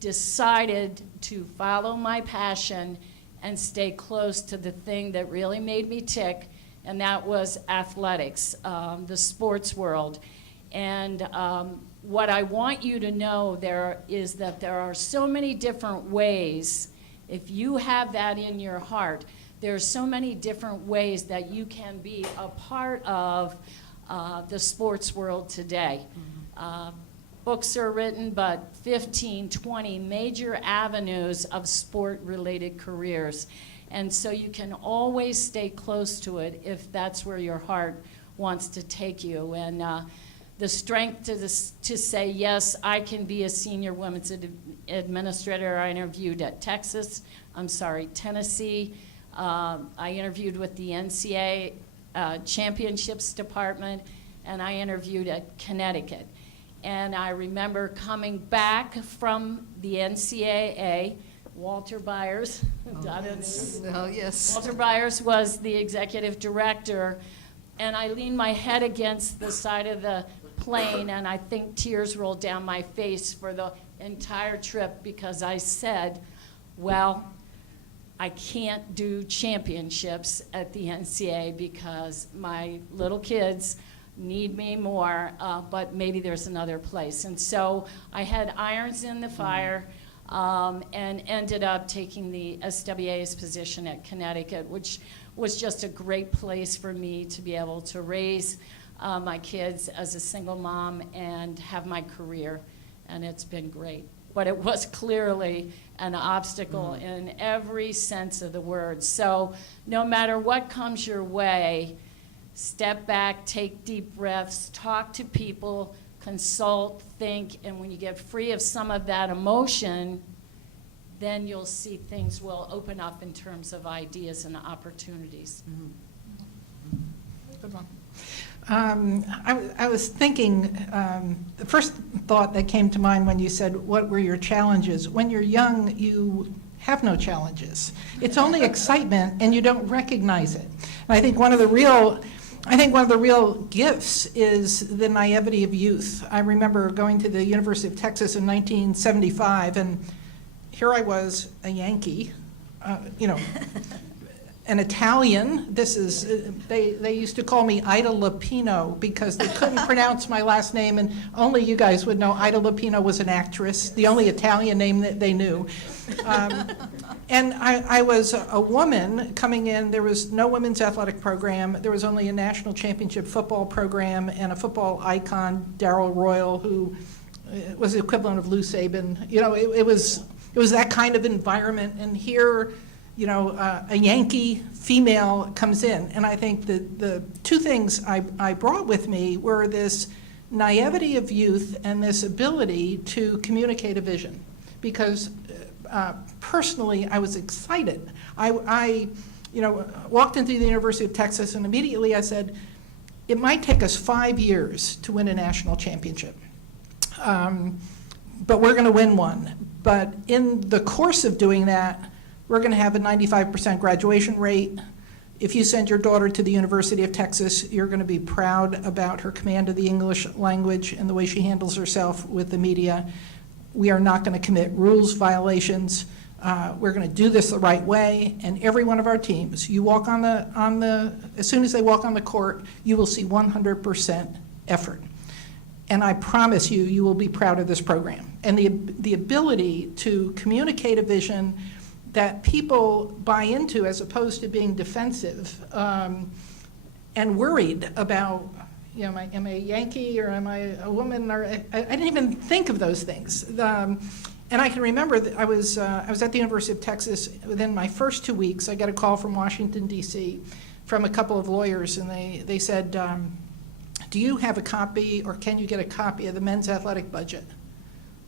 decided to follow my passion and stay close to the thing that really made me tick, and that was athletics, the sports world. And what I want you to know there is that there are so many different ways, if you have that in your heart, there are so many different ways that you can be a part of the sports world today. Books are written, but 15, 20 major avenues of sport-related careers. And so you can always stay close to it if that's where your heart wants to take you. And the strength to say, yes, I can be a senior women's administrator. I interviewed at Tennessee. I interviewed with the NCAA championships department, and I interviewed at Connecticut. And I remember coming back from the NCAA, Walter Byers. Yes. Walter Byers was the executive director, and I leaned my head against the side of the plane, and I think tears rolled down my face for the entire trip because I said, well, I can't do championships at the NCAA because my little kids need me more, but maybe there's another place. And so I had irons in the fire and ended up taking the SWA's position at Connecticut, which was just a great place for me to be able to raise my kids as a single mom and have my career, and it's been great. But it was clearly an obstacle in every sense of the word. So no matter what comes your way, step back, take deep breaths, talk to people, consult, think, and when you get free of some of that emotion, then you'll see things will open up in terms of ideas and opportunities. Good one. I was thinking, the first thought that came to mind when you said, what were your challenges? When you're young, you have no challenges. It's only excitement, and you don't recognize it. And I think one of the real gifts is the naivety of youth. I remember going to the University of Texas in 1975, and here I was, a Yankee, an Italian. This is, they used to call me Ida Lupino because they couldn't pronounce my last name, and only you guys would know Ida Lupino was an actress, the only Italian name that they knew. And I was a woman coming in. There was no women's athletic program. There was only a national championship football program and a football icon, Darryl Royal, who was the equivalent of Lou Saban. It was that kind of environment. And here, a Yankee female comes in. And I think the two things I brought with me were this naivety of youth and this ability to communicate a vision. Because personally, I was excited. I walked into the University of Texas, and immediately I said, it might take us 5 years to win a national championship, but we're going to win one. But in the course of doing that, we're going to have a 95% graduation rate. If you send your daughter to the University of Texas, you're going to be proud about her command of the English language and the way she handles herself with the media. We are not going to commit rules violations. We're going to do this the right way, and every one of our teams, you walk as soon as they walk on the court, you will see 100% effort. And I promise you, you will be proud of this program. And the ability to communicate a vision that people buy into, as opposed to being defensive and worried about, am I a Yankee or am I a woman? Or I didn't even think of those things. And I can remember that I was at the University of Texas. Within my first 2 weeks, I got a call from Washington, D.C., from a couple of lawyers, and they said, do you have a copy, or can you get a copy of the men's athletic budget?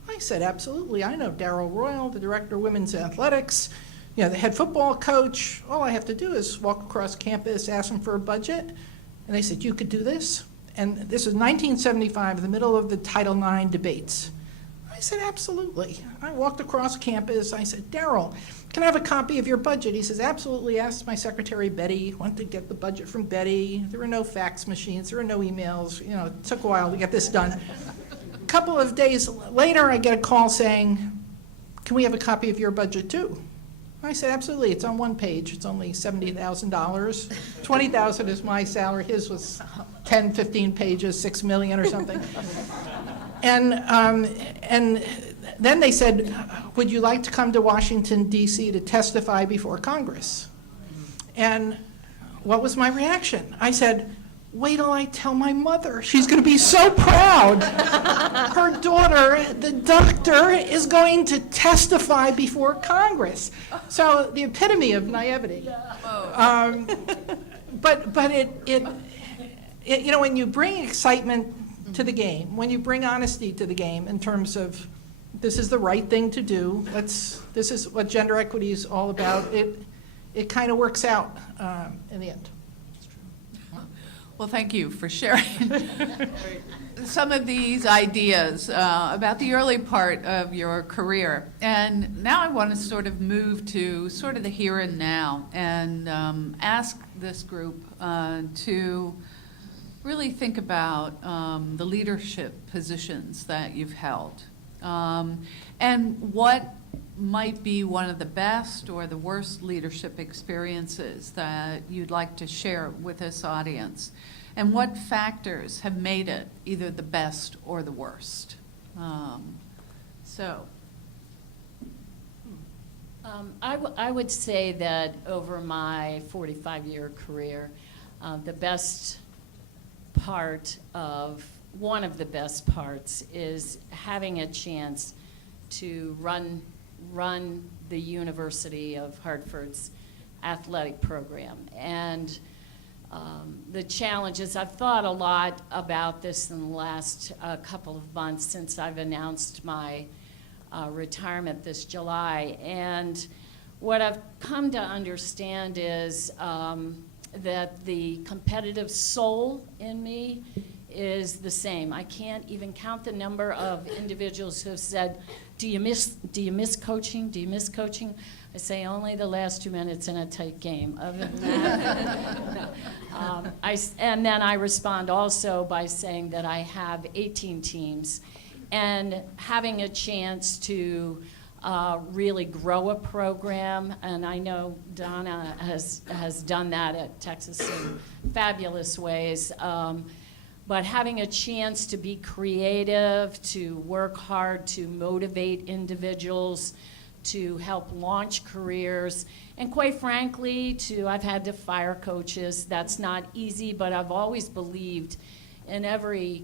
I said, absolutely. I know Darryl Royal, the director of women's athletics, the head football coach. All I have to do is walk across campus, ask them for a budget. And they said, you could do this? And this was 1975, the middle of the Title IX debates. I said, absolutely. I walked across campus. I said, Darryl, can I have a copy of your budget? He says, absolutely. Asked my secretary, Betty. Went to get the budget from Betty. There were no fax machines. There were no emails. It took a while to get this done. A couple of days later, I get a call saying, can we have a copy of your budget too? I said, absolutely. It's on one page. It's only $70,000. $20,000 is my salary. His was 10, 15 pages, $6 million or something. And then they said, would you like to come to Washington, D.C. to testify before Congress? And what was my reaction? I said, wait till I tell my mother. She's going to be so proud. Her daughter, the doctor, is going to testify before Congress. So the epitome of naivety. But when you bring excitement to the game, when you bring honesty to the game in terms of this is the right thing to do, this is what gender equity is all about, it kind of works out in the end. Well, thank you for sharing some of these ideas about the early part of your career. And now I want to sort of move to sort of the here and now and ask this group to really think about the leadership positions that you've held and what might be one of the best or the worst leadership experiences that you'd like to share with this audience, and what factors have made it either the best or the worst. I would say that over my 45-year career, one of the best parts is having a chance to run the University of Hartford's athletic program. And the challenges, I've thought a lot about this in the last couple of months since I've announced my retirement this July. And what I've come to understand is that the competitive soul in me is the same. I can't even count the number of individuals who have said, do you miss coaching? Do you miss coaching? I say only the last 2 minutes in a tight game. Other than that, no. And then I respond also by saying that I have 18 teams, and having a chance to really grow a program, and I know Donna has done that at Texas in fabulous ways. But having a chance to be creative, to work hard, to motivate individuals, to help launch careers, and quite frankly, I've had to fire coaches. That's not easy, but I've always believed in every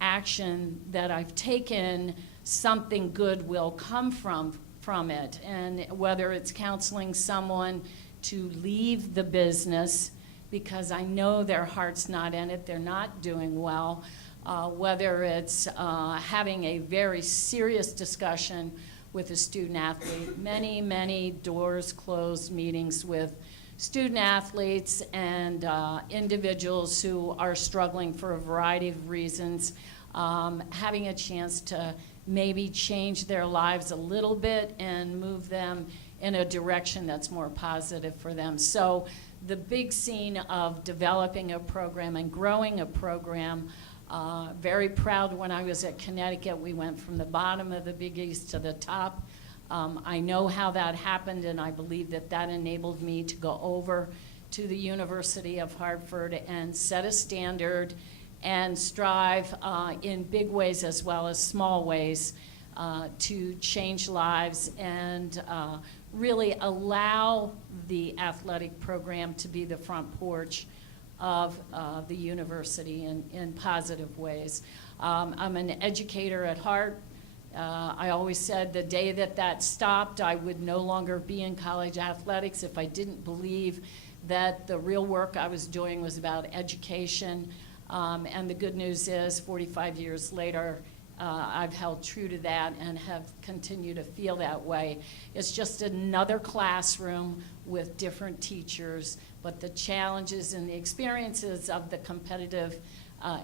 action that I've taken, something good will come from it. And whether it's counseling someone to leave the business because I know their heart's not in it, they're not doing well, whether it's having a very serious discussion with a student athlete. Many, many doors closed meetings with student athletes and individuals who are struggling for a variety of reasons, having a chance to maybe change their lives a little bit and move them in a direction that's more positive for them. So the big scene of developing a program and growing a program, very proud when I was at Connecticut, we went from the bottom of the Big East to the top. I know how that happened, and I believe that that enabled me to go over to the University of Hartford and set a standard and strive in big ways as well as small ways to change lives and really allow the athletic program to be the front porch of the university in positive ways. I'm an educator at heart. I always said the day that that stopped, I would no longer be in college athletics if I didn't believe that the real work I was doing was about education. And the good news is 45 years later, I've held true to that and have continued to feel that way. It's just another classroom with different teachers, but the challenges and the experiences of the competitive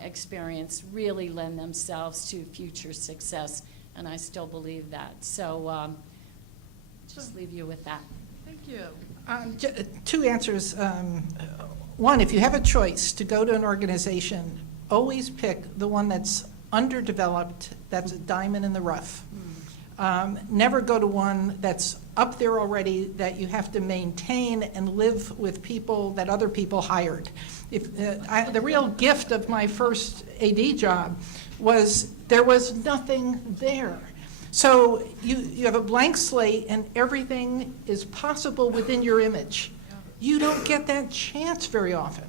experience really lend themselves to future success, and I still believe that. So just leave you with that. Thank you. Two answers. One, if you have a choice to go to an organization, always pick the one that's underdeveloped, that's a diamond in the rough. Never go to one that's up there already that you have to maintain and live with people that other people hired. The real gift of my first AD job was there was nothing there. So you have a blank slate and everything is possible within your image. You don't get that chance very often.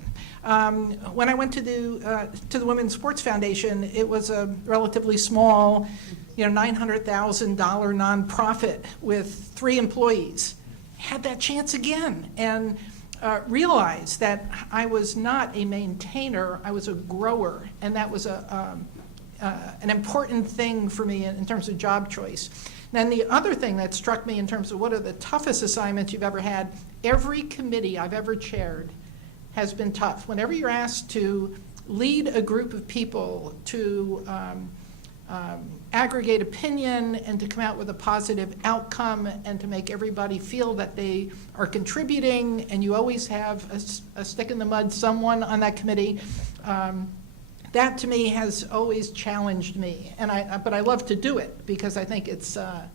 When I went to the Women's Sports Foundation, it was a relatively small, $900,000 nonprofit with 3 employees. Had that chance again, and realized that I was not a maintainer; I was a grower, and that was an important thing for me in terms of job choice. Then the other thing that struck me in terms of what are the toughest assignments you've ever had, every committee I've ever chaired has been tough. Whenever you're asked to lead a group of people to aggregate opinion and to come out with a positive outcome and to make everybody feel that they are contributing, and you always have a stick in the mud someone on that committee, that to me has always challenged me. But I love to do it because I think it's a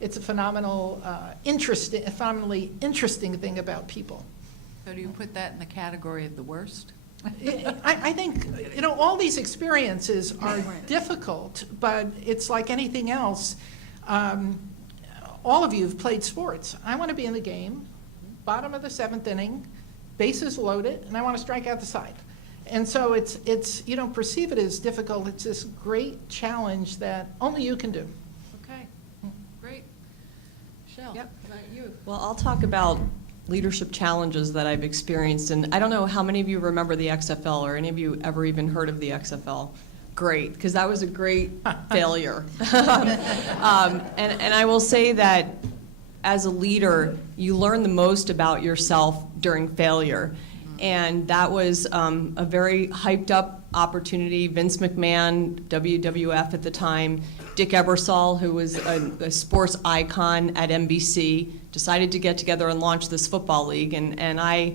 phenomenally interesting thing about people. So do you put that in the category of the worst? I think, all these experiences are difficult, but it's like anything else. All of you have played sports. I want to be in the game, bottom of the 7th inning, bases loaded, and I want to strike out the side. And so it's you don't perceive it as difficult. It's this great challenge that only you can do. Okay, great. Michelle, Yep. how about you? Well, I'll talk about leadership challenges that I've experienced, and I don't know how many of you remember the XFL, or any of you ever even heard of the XFL. Great, because that was a great failure. And I will say that as a leader, you learn the most about yourself during failure. And that was a very hyped up opportunity. Vince McMahon, WWF at the time, Dick Ebersol, who was a sports icon at NBC, decided to get together and launch this football league. And I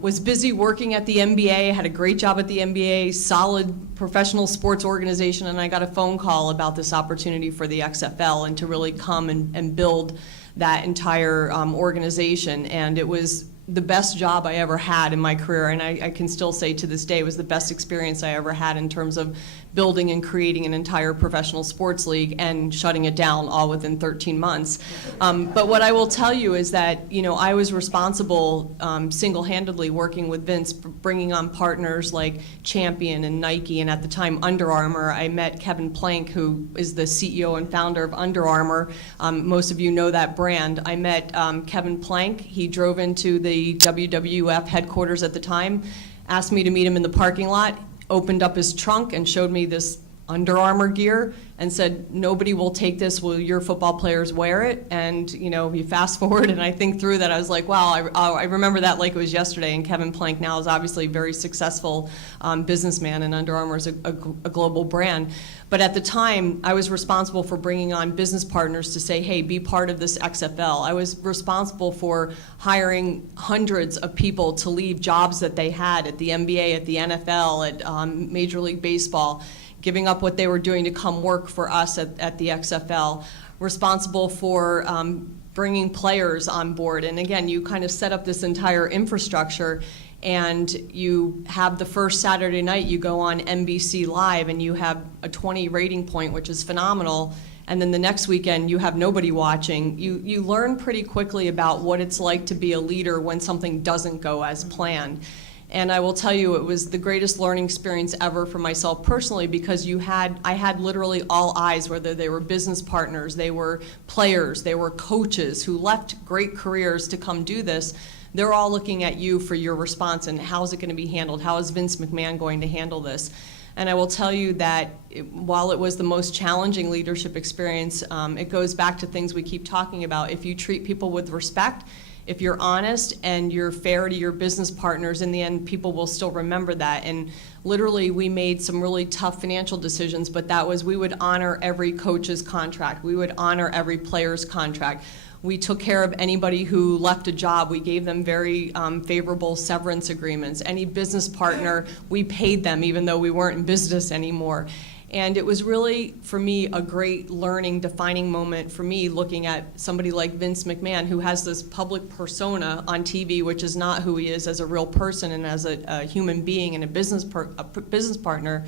was busy working at the NBA, had a great job at the NBA, solid professional sports organization, and I got a phone call about this opportunity for the XFL and to really come and build that entire organization. And it was the best job I ever had in my career, and I can still say to this day it was the best experience I ever had in terms of building and creating an entire professional sports league and shutting it down all within 13 months. But what I will tell you is that, I was responsible single-handedly working with Vince, bringing on partners like Champion and Nike, and at the time Under Armour. I met Kevin Plank, who is the CEO and founder of Under Armour. Most of you know that brand. I met Kevin Plank. He drove into the WWF headquarters at the time, asked me to meet him in the parking lot, opened up his trunk and showed me this Under Armour gear and said, nobody will take this, will your football players wear it? And, you know, you fast forward and I think through that, I was like, wow, I remember that like it was yesterday. And Kevin Plank now is obviously a very successful businessman, and Under Armour is a global brand. But at the time, I was responsible for bringing on business partners to say, hey, be part of this XFL. I was responsible for hiring hundreds of people to leave jobs that they had at the NBA, at the NFL, at Major League Baseball, giving up what they were doing to come work for us at the XFL. Responsible for bringing players on board. And again, you kind of set up this entire infrastructure, and you have the first Saturday night, you go on NBC Live and you have a 20 rating point, which is phenomenal. And then the next weekend, you have nobody watching. You learn pretty quickly about what it's like to be a leader when something doesn't go as planned. And I will tell you, it was the greatest learning experience ever for myself personally, because I had literally all eyes, whether they were business partners, they were players, they were coaches who left great careers to come do this. They're all looking at you for your response and how is it going to be handled? How is Vince McMahon going to handle this? And I will tell you that while it was the most challenging leadership experience, it goes back to things we keep talking about. If you treat people with respect, if you're honest and you're fair to your business partners, in the end, people will still remember that. And literally, we made some really tough financial decisions, but that was, we would honor every coach's contract. We would honor every player's contract. We took care of anybody who left a job. We gave them very favorable severance agreements. Any business partner, we paid them even though we weren't in business anymore. And it was really, for me, a great learning, defining moment for me, looking at somebody like Vince McMahon, who has this public persona on TV, which is not who he is as a real person and as a human being and a business partner,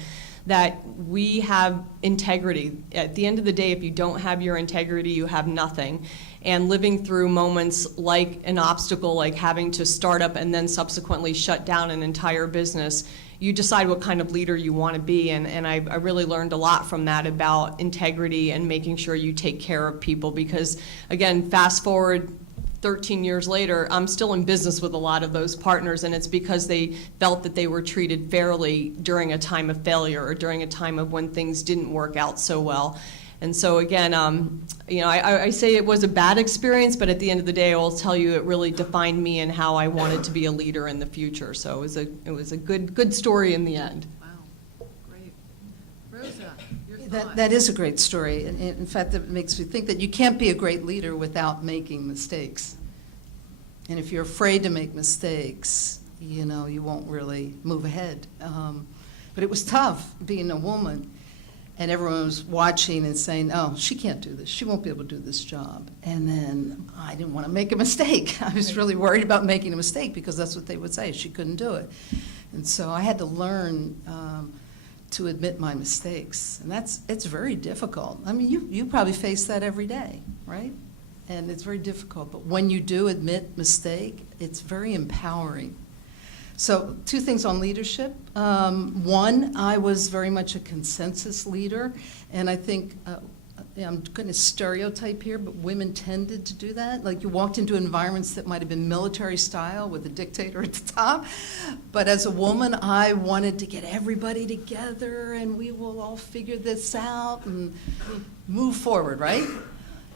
that we have integrity. At the end of the day, if you don't have your integrity, you have nothing. And living through moments like an obstacle, like having to start up and then subsequently shut down an entire business, you decide what kind of leader you want to be. And I really learned a lot from that about integrity and making sure you take care of people. Because, again, fast forward 13 years later, I'm still in business with a lot of those partners, and it's because they felt that they were treated fairly during a time of failure or during a time of when things didn't work out so well. And so again, I say it was a bad experience, but at the end of the day, I will tell you it really defined me and how I wanted to be a leader in the future. So it was a good story in the end. Wow, great. Rosa, your thoughts? That is a great story. And in fact, that makes me think that you can't be a great leader without making mistakes. And if you're afraid to make mistakes, you won't really move ahead. But it was tough being a woman. And everyone was watching and saying, oh, she can't do this. She won't be able to do this job. And then I didn't want to make a mistake. I was really worried about making a mistake because that's what they would say. She couldn't do it. And so I had to learn to admit my mistakes. And it's very difficult. I mean, you probably face that every day, right? And it's very difficult. But when you do admit mistake, it's very empowering. So 2 things on leadership. One, I was very much a consensus leader, and I think, I'm going to stereotype here, but women tended to do that. Like, you walked into environments that might have been military style with a dictator at the top, but as a woman, I wanted to get everybody together, and we will all figure this out and move forward, right?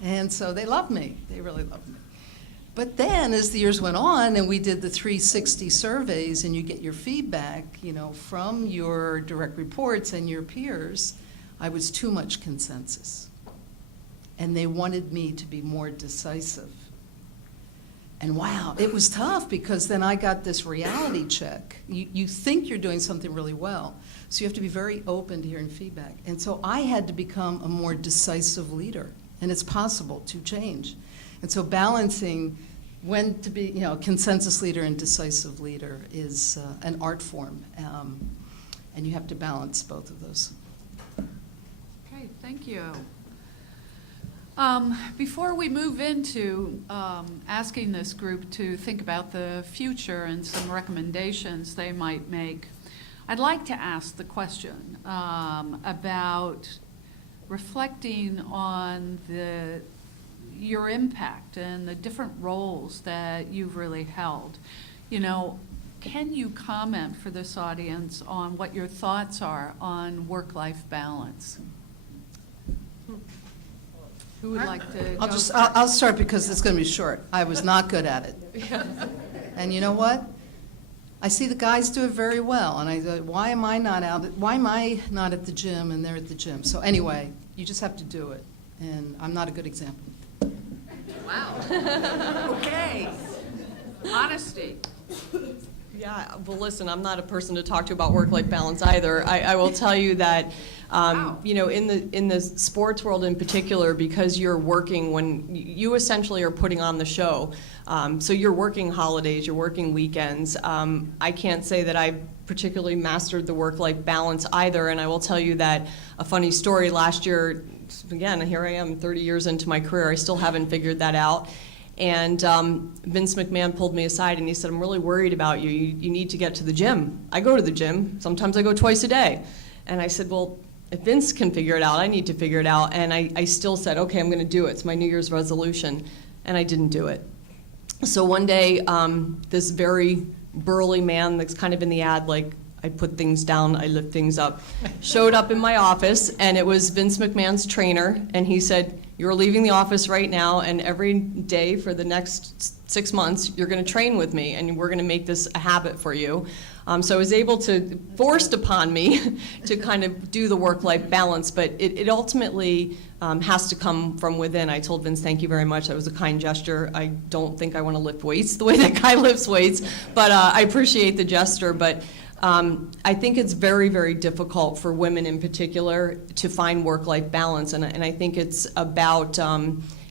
And so they loved me. They really loved me. But then, as the years went on, and we did the 360 surveys, and you get your feedback, from your direct reports and your peers, I was too much consensus. And they wanted me to be more decisive. And wow, it was tough, because then I got this reality check. You think you're doing something really well, so you have to be very open to hearing feedback. And so I had to become a more decisive leader, and it's possible to change. And so balancing when to be, consensus leader and decisive leader is an art form, and you have to balance both of those. Okay, thank you. Before we move into asking this group to think about the future and some recommendations they might make, I'd like to ask the question about reflecting on your impact and the different roles that you've really held. can you comment for this audience on what your thoughts are on work-life balance? Who would like to go first? I'll start because it's going to be short. I was not good at it. And you know what? I see the guys do it very well, and I thought, why am I not at the gym and they're at the gym? So anyway, you just have to do it, and I'm not a good example. Wow. Okay. Honesty. Yeah, well, listen, I'm not a person to talk to about work-life balance either. I will tell you that, Wow. you know, in the sports world in particular, because you're working when you essentially are putting on the show. So you're working holidays, you're working weekends. I can't say that I've particularly mastered the work-life balance either. And I will tell you that a funny story last year, again, here I am 30 years into my career, I still haven't figured that out. And Vince McMahon pulled me aside and he said, I'm really worried about you. You need to get to the gym. I go to the gym. Sometimes I go twice a day. And I said, well, if Vince can figure it out, I need to figure it out. And I still said, okay, I'm going to do it. It's my New Year's resolution. And I didn't do it. So one day, this very burly man that's kind of in the ad, like, I put things down, I lift things up, showed up in my office, and it was Vince McMahon's trainer, and he said, you're leaving the office right now, and every day for the next 6 months, you're going to train with me, and we're going to make this a habit for you. So I was able to, forced upon me, to kind of do the work-life balance, but it ultimately has to come from within. I told Vince, thank you very much. That was a kind gesture. I don't think I want to lift weights the way that guy lifts weights, but I appreciate the gesture. But I think it's very, very difficult for women in particular to find work-life balance, and I think it's about,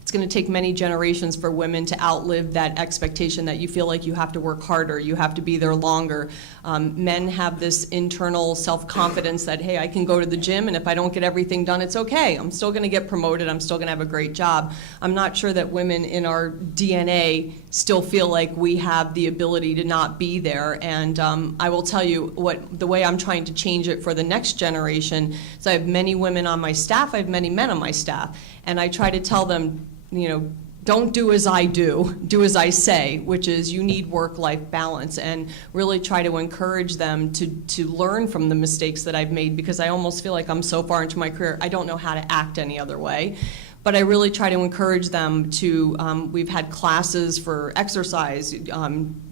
it's going to take many generations for women to outlive that expectation that you feel like you have to work harder, you have to be there longer. Men have this internal self-confidence that, hey, I can go to the gym, and if I don't get everything done, it's okay. I'm still going to get promoted. I'm still going to have a great job. I'm not sure that women in our DNA still feel like we have the ability to not be there. And I will tell you the way I'm trying to change it for the next generation is I have many women on my staff. I have many men on my staff. And I try to tell them, you know, don't do as I do as I say, which is you need work-life balance, and really try to encourage them to learn from the mistakes that I've made, because I almost feel like I'm so far into my career, I don't know how to act any other way. But I really try to encourage them to, we've had classes for exercise,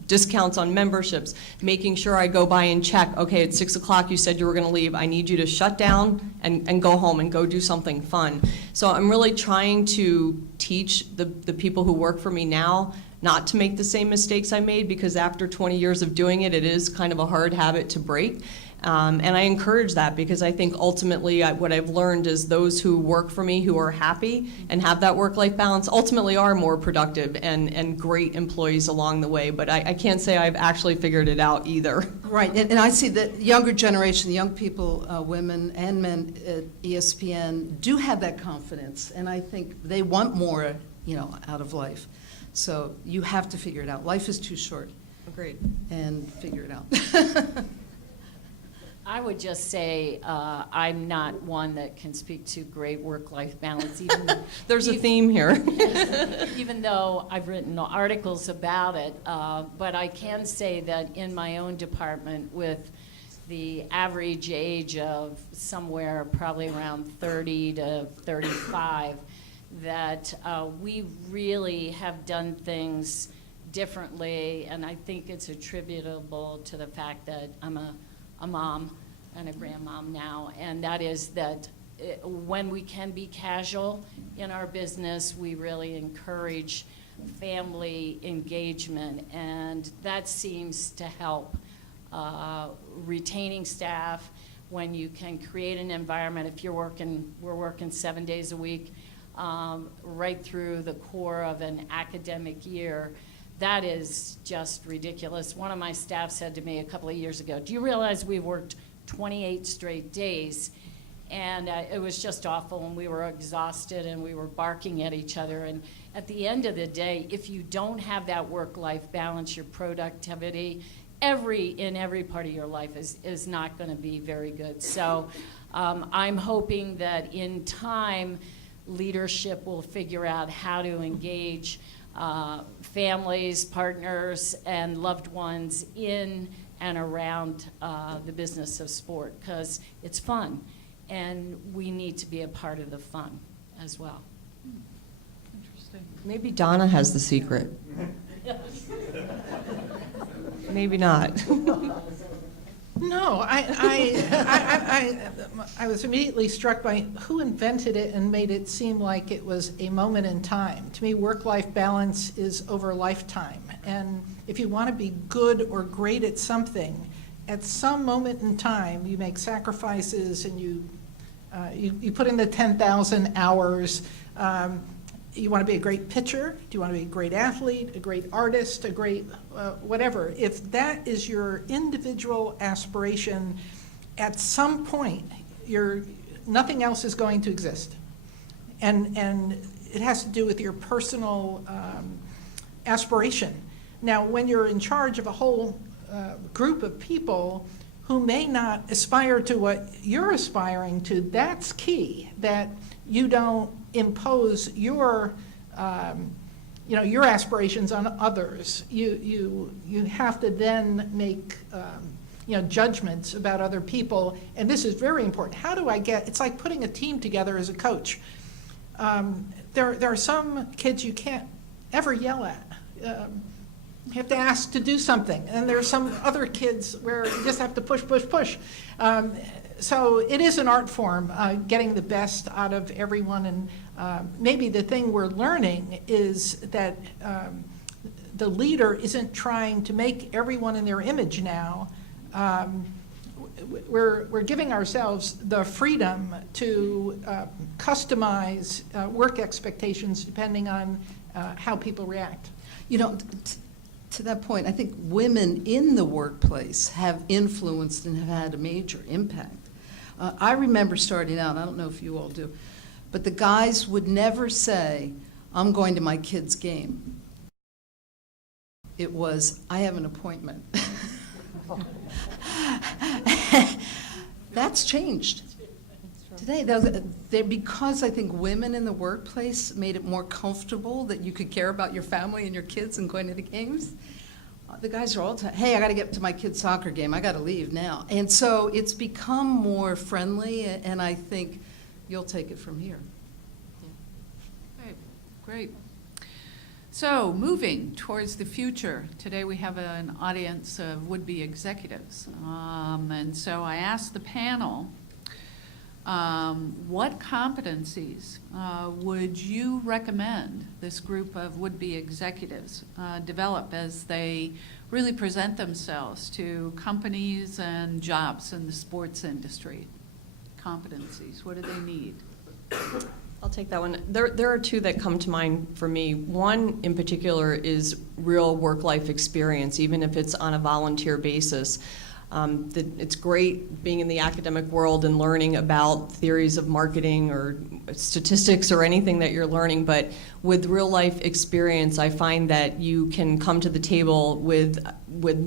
discounts on memberships, making sure I go by and check, okay, at 6 o'clock you said you were going to leave. I need you to shut down and go home and go do something fun. So I'm really trying to teach the people who work for me now not to make the same mistakes I made, because after 20 years of doing it, it is kind of a hard habit to break. And I encourage that, because I think ultimately what I've learned is those who work for me who are happy and have that work-life balance ultimately are more productive and great employees along the way. But I can't say I've actually figured it out either. Right, and I see that younger generation, the young people, women and men at ESPN do have that confidence, and I think they want more, you know, out of life. So you have to figure it out. Life is too short. Agreed. And figure it out. I would just say I'm not one that can speak to great work-life balance. Even There's a theme here. even though I've written articles about it, but I can say that in my own department, with the average age of somewhere probably around 30 to 35, that we really have done things differently, and I think it's attributable to the fact that I'm a mom and a grandmom now, and that is that when we can be casual in our business, we really encourage family engagement, and that seems to help retaining staff when you can create an environment. If we're working 7 days a week, right through the core of an academic year. That is just ridiculous. One of my staff said to me a couple of years ago, do you realize we worked 28 straight days? And it was just awful, and we were exhausted, and we were barking at each other. And at the end of the day, if you don't have that work-life balance, your productivity, in every part of your life is not going to be very good. So I'm hoping that in time, leadership will figure out how to engage families, partners, and loved ones in and around the business of sport, because it's fun, and we need to be a part of the fun as well. Interesting. Maybe Donna has the secret. Maybe not. No, I was immediately struck by who invented it and made it seem like it was a moment in time. To me, work-life balance is over a lifetime. And if you want to be good or great at something, at some moment in time, you make sacrifices and you put in the 10,000 hours. You want to be a great pitcher? Do you want to be a great athlete, a great artist, a great whatever? If that is your individual aspiration, at some point, nothing else is going to exist. And it has to do with your personal aspiration. Now, when you're in charge of a whole group of people who may not aspire to what you're aspiring to, that's key, that you don't impose your aspirations on others. You have to then make judgments about other people, and this is very important. How do I it's like putting a team together as a coach. There are some kids you can't ever yell at. You have to ask to do something, and there are some other kids where you just have to push, push, push. So it is an art form, getting the best out of everyone, and maybe the thing we're learning is that the leader isn't trying to make everyone in their image now. We're giving ourselves the freedom to customize work expectations depending on how people react. To that point, I think women in the workplace have influenced and have had a major impact. I remember starting out, I don't know if you all do, but the guys would never say, I'm going to my kid's game. It was, I have an appointment. That's changed. Today, because I think women in the workplace made it more comfortable that you could care about your family and your kids and going to the games, the guys are all the time, hey, I got to get to my kid's soccer game. I got to leave now. And so it's become more friendly, and I think you'll take it from here. Okay, great. So moving towards the future, today we have an audience of would-be executives. And so I asked the panel, what competencies would you recommend this group of would-be executives develop as they really present themselves to companies and jobs in the sports industry? Competencies, what do they need? I'll take that one. There are two that come to mind for me. One in particular is real work-life experience, even if it's on a volunteer basis. It's great being in the academic world and learning about theories of marketing or statistics or anything that you're learning, but with real life experience, I find that you can come to the table with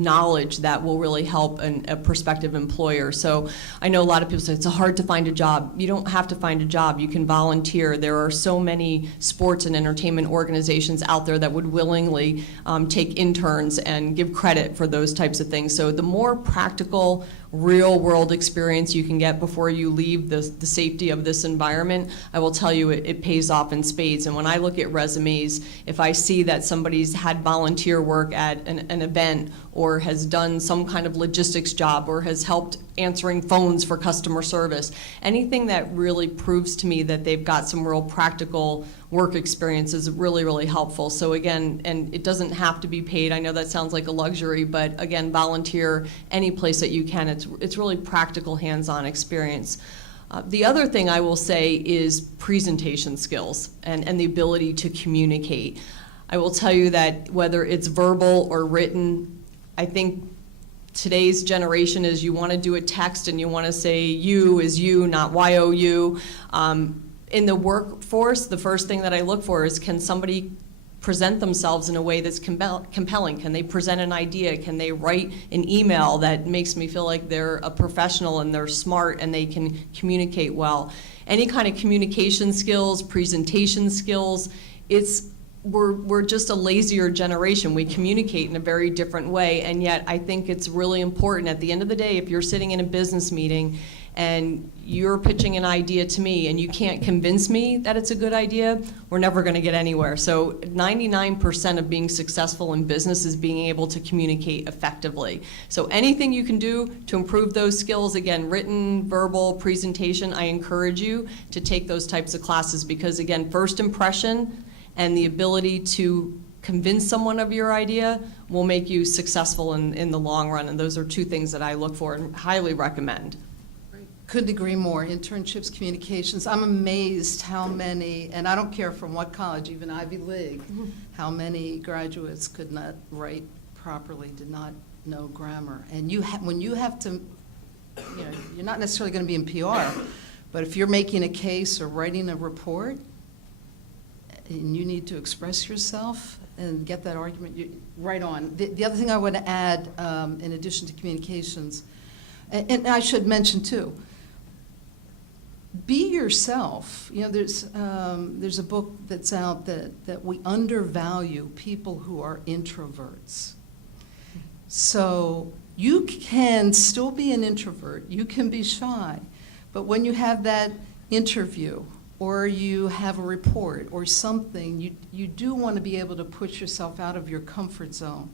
knowledge that will really help a prospective employer. So I know a lot of people say it's hard to find a job. You don't have to find a job. You can volunteer. There are so many sports and entertainment organizations out there that would willingly take interns and give credit for those types of things. So the more practical, real world experience you can get before you leave the safety of this environment, I will tell you it pays off in spades. And when I look at resumes, if I see that somebody's had volunteer work at an event or has done some kind of logistics job or has helped answering phones for customer service, anything that really proves to me that they've got some real practical work experience is really, really helpful. So again, and it doesn't have to be paid. I know that sounds like a luxury, but again, volunteer any place that you can. It's really practical, hands-on experience. The other thing I will say is presentation skills and the ability to communicate. I will tell you that whether it's verbal or written, I think today's generation is you want to do a text and you want to say you is you, not Y-O-U. In the workforce, the first thing that I look for is, can somebody present themselves in a way that's compelling? Can they present an idea? Can they write an email that makes me feel like they're a professional and they're smart and they can communicate well? Any kind of communication skills, presentation skills, it's we're just a lazier generation. We communicate in a very different way, and yet I think it's really important at the end of the day, if you're sitting in a business meeting and you're pitching an idea to me and you can't convince me that it's a good idea, we're never going to get anywhere. So 99% of being successful in business is being able to communicate effectively. So anything you can do to improve those skills, again, written, verbal, presentation, I encourage you to take those types of classes because, again, first impression and the ability to convince someone of your idea will make you successful in the long run. And those are two things that I look for and highly recommend. Couldn't agree more. Internships, communications. I'm amazed how many, and I don't care from what college, even Ivy League, how many graduates could not write properly, did not know grammar. And when you have to, you're not necessarily going to be in PR, but if you're making a case or writing a report, and you need to express yourself and get that argument right on. The other thing I want to add, in addition to communications, and I should mention too, be yourself. There's a book that's out that we undervalue people who are introverts. So you can still be an introvert, you can be shy, but when you have that interview or you have a report or something, you do want to be able to push yourself out of your comfort zone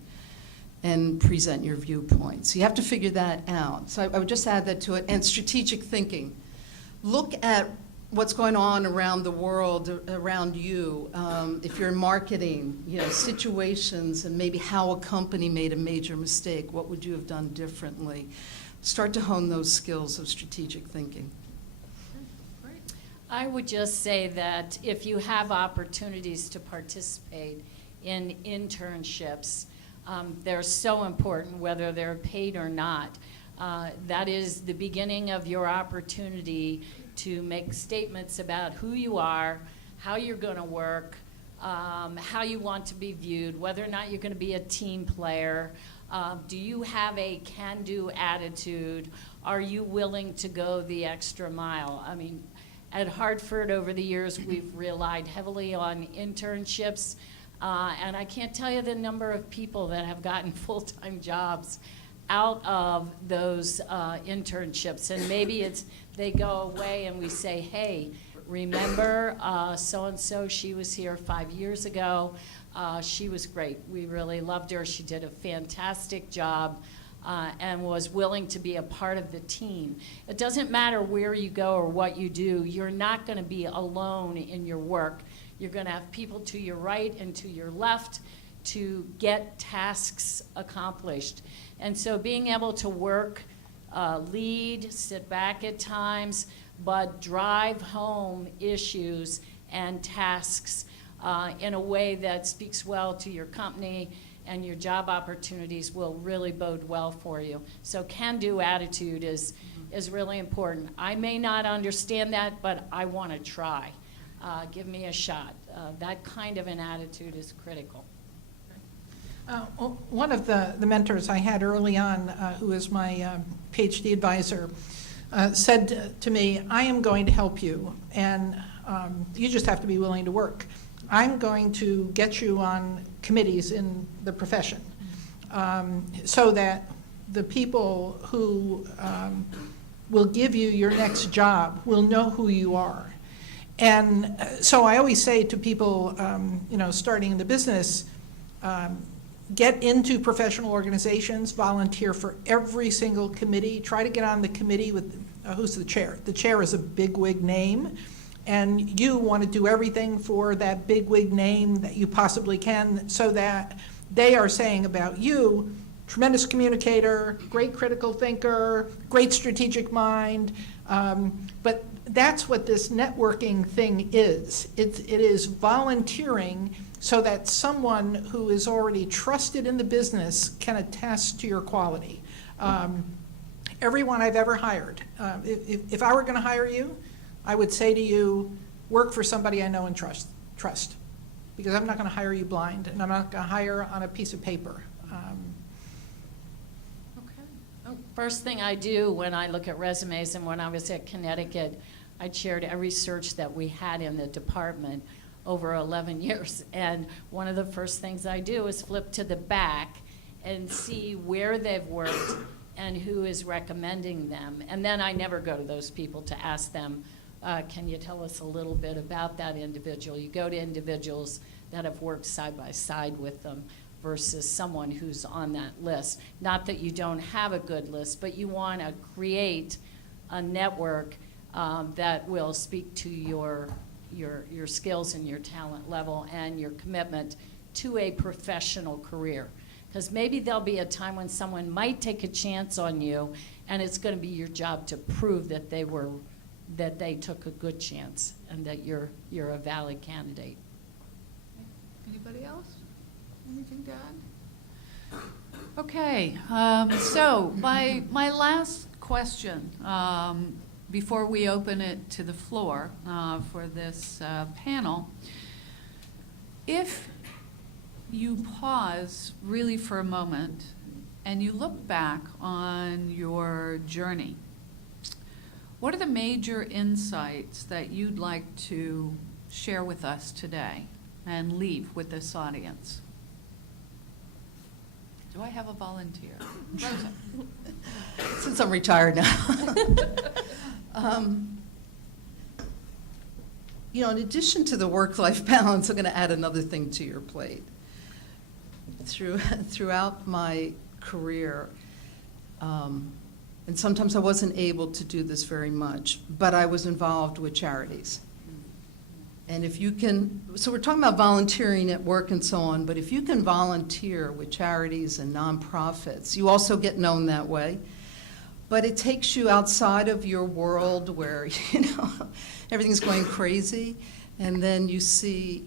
and present your viewpoint. So you have to figure that out. So I would just add that to it. And strategic thinking. Look at what's going on around the world, around you. If you're in marketing, situations and maybe how a company made a major mistake, what would you have done differently? Start to hone those skills of strategic thinking. I would just say that if you have opportunities to participate in internships, they're so important, whether they're paid or not. That is the beginning of your opportunity to make statements about who you are, how you're going to work, how you want to be viewed, whether or not you're going to be a team player. Do you have a can-do attitude? Are you willing to go the extra mile? I mean, at Hartford over the years, we've relied heavily on internships, and I can't tell you the number of people that have gotten full-time jobs out of those internships. And maybe they go away and we say, hey, remember so-and-so, she was here 5 years ago. She was great. We really loved her. She did a fantastic job. And was willing to be a part of the team. It doesn't matter where you go or what you do, you're not going to be alone in your work. You're going to have people to your right and to your left to get tasks accomplished. And so being able to work, lead, sit back at times, but drive home issues and tasks in a way that speaks well to your company and your job opportunities will really bode well for you. So can-do attitude is really important. I may not understand that, but I want to try. Give me a shot. That kind of an attitude is critical. One of the mentors I had early on, who was my PhD advisor, said to me, I am going to help you, and you just have to be willing to work. I'm going to get you on committees in the profession so that the people who will give you your next job will know who you are. And so I always say to people, starting in the business, get into professional organizations, volunteer for every single committee, try to get on the committee with, who's the chair? The chair is a bigwig name. And you want to do everything for that bigwig name that you possibly can so that they are saying about you, tremendous communicator, great critical thinker, great strategic mind. But that's what this networking thing is. It is volunteering so that someone who is already trusted in the business can attest to your quality. Everyone I've ever hired, if I were going to hire you, I would say to you, work for somebody I know and trust, because I'm not going to hire you blind, and I'm not going to hire on a piece of paper. First thing I do when I look at resumes, and when I was at Connecticut, I shared every search that we had in the department over 11 years. And one of the first things I do is flip to the back and see where they've worked and who is recommending them. And then I never go to those people to ask them, can you tell us a little bit about that individual? You go to individuals that have worked side by side with them versus someone who's on that list. Not that you don't have a good list, but you want to create a network that will speak to your skills and your talent level and your commitment to a professional career. Because maybe there'll be a time when someone might take a chance on you, and it's going to be your job to prove that they took a good chance and that you're a valid candidate. Anybody else? Anything to add? Okay, so my last question before we open it to the floor for this panel, if you pause really for a moment and you look back on your journey, what are the major insights that you'd like to share with us today and leave with this audience? Do I have a volunteer? Rosa. Since I'm retired now. In addition to the work-life balance, I'm going to add another thing to your plate. Throughout my career, and sometimes I wasn't able to do this very much, but I was involved with charities. And if you can, so we're talking about volunteering at work and so on, but if you can volunteer with charities and nonprofits, you also get known that way. But it takes you outside of your world where, everything's going crazy, and then you see,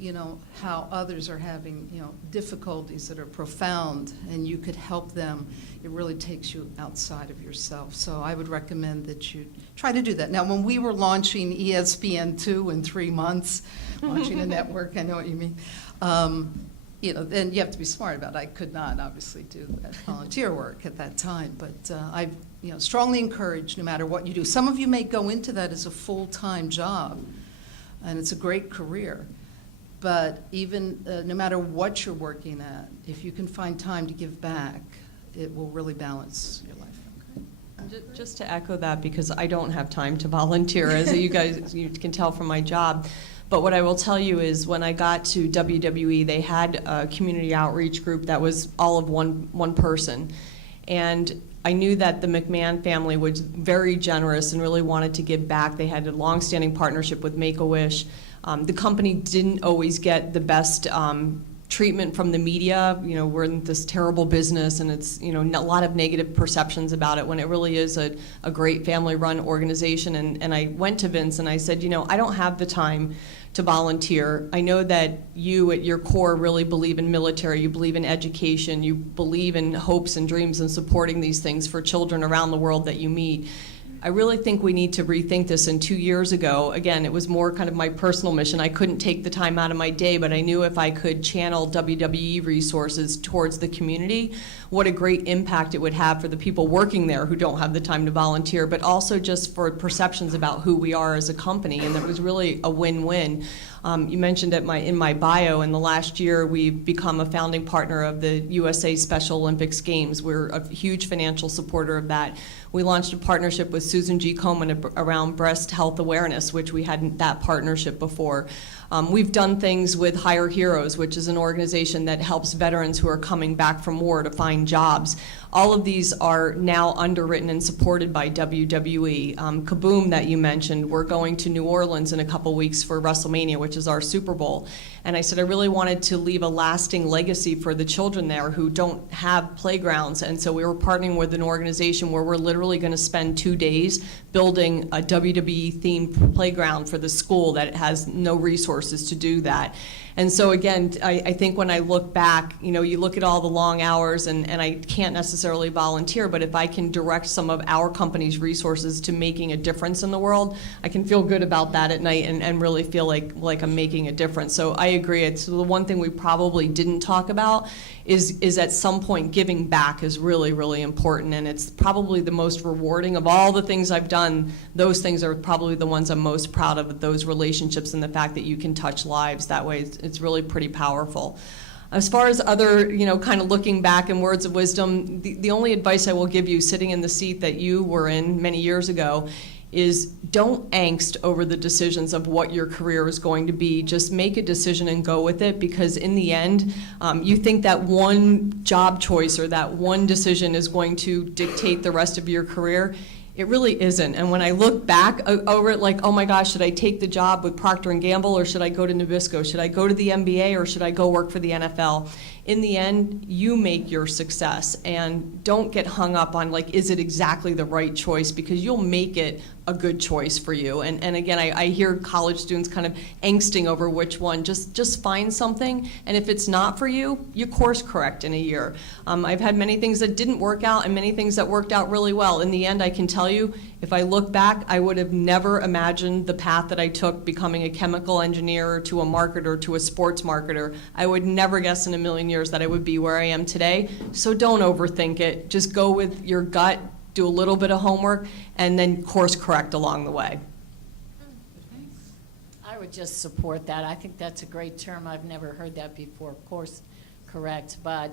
how others are having, difficulties that are profound, and you could help them. It really takes you outside of yourself. So I would recommend that you try to do that. Now, when we were launching ESPN2 in 3 months, launching a network, I know what you mean, then you have to be smart about it. I could not, obviously, do that volunteer work at that time, but I strongly encourage, no matter what you do. Some of you may go into that as a full-time job, and it's a great career. But even no matter what you're working at, if you can find time to give back, it will really balance your life. Just to echo that, because I don't have time to volunteer, as you can tell from my job. But what I will tell you is when I got to WWE, they had a community outreach group that was all of one person. And I knew that the McMahon family was very generous and really wanted to give back. They had a long-standing partnership with Make-A-Wish. The company didn't always get the best treatment from the media. We're in this terrible business, and it's a lot of negative perceptions about it when it really is a great family-run organization. And I went to Vince and I said, I don't have the time to volunteer. I know that you at your core really believe in military, you believe in education, you believe in hopes and dreams and supporting these things for children around the world that you meet. I really think we need to rethink this. And 2 years ago, again, it was more kind of my personal mission. I couldn't take the time out of my day, but I knew if I could channel WWE resources towards the community, what a great impact it would have for the people working there who don't have the time to volunteer, but also just for perceptions about who we are as a company. And it was really a win-win. You mentioned in my bio, in the last year, we've become a founding partner of the USA Special Olympics Games. We're a huge financial supporter of that. We launched a partnership with Susan G. Komen around breast health awareness, which we hadn't that partnership before. We've done things with Hire Heroes, which is an organization that helps veterans who are coming back from war to find jobs. All of these are now underwritten and supported by WWE. Kaboom that you mentioned, we're going to New Orleans in a couple weeks for WrestleMania, which is our Super Bowl. And I said I really wanted to leave a lasting legacy for the children there who don't have playgrounds. And so we were partnering with an organization where we're literally going to spend 2 days building a WWE-themed playground for the school that has no resources to do that. And so again, I think when I look back, you look at all the long hours, and I can't necessarily volunteer, but if I can direct some of our company's resources to making a difference in the world, I can feel good about that at night and really feel like I'm making a difference. So I agree. It's the one thing we probably didn't talk about is at some point giving back is really, really important, and it's probably the most rewarding of all the things I've done. Those things are probably the ones I'm most proud of, those relationships and the fact that you can touch lives that way. It's really pretty powerful. As far as other, kind of looking back and words of wisdom, the only advice I will give you sitting in the seat that you were in many years ago is don't angst over the decisions of what your career is going to be. Just make a decision and go with it, because in the end, you think that one job choice or that one decision is going to dictate the rest of your career. It really isn't. And when I look back over it, like, oh my gosh, should I take the job with Procter & Gamble, or should I go to Nabisco? Should I go to the NBA, or should I go work for the NFL? In the end, you make your success, and don't get hung up on, like, is it exactly the right choice, because you'll make it a good choice for you. And again, I hear college students kind of angsting over which one. Just find something, and if it's not for you, you course correct in a year. I've had many things that didn't work out and many things that worked out really well. In the end, I can tell you, if I look back, I would have never imagined the path that I took, becoming a chemical engineer to a marketer to a sports marketer. I would never guess in a million years that I would be where I am today. So don't overthink it. Just go with your gut, do a little bit of homework, and then course correct along the way. I would just support that. I think that's a great term. I've never heard that before, course correct. But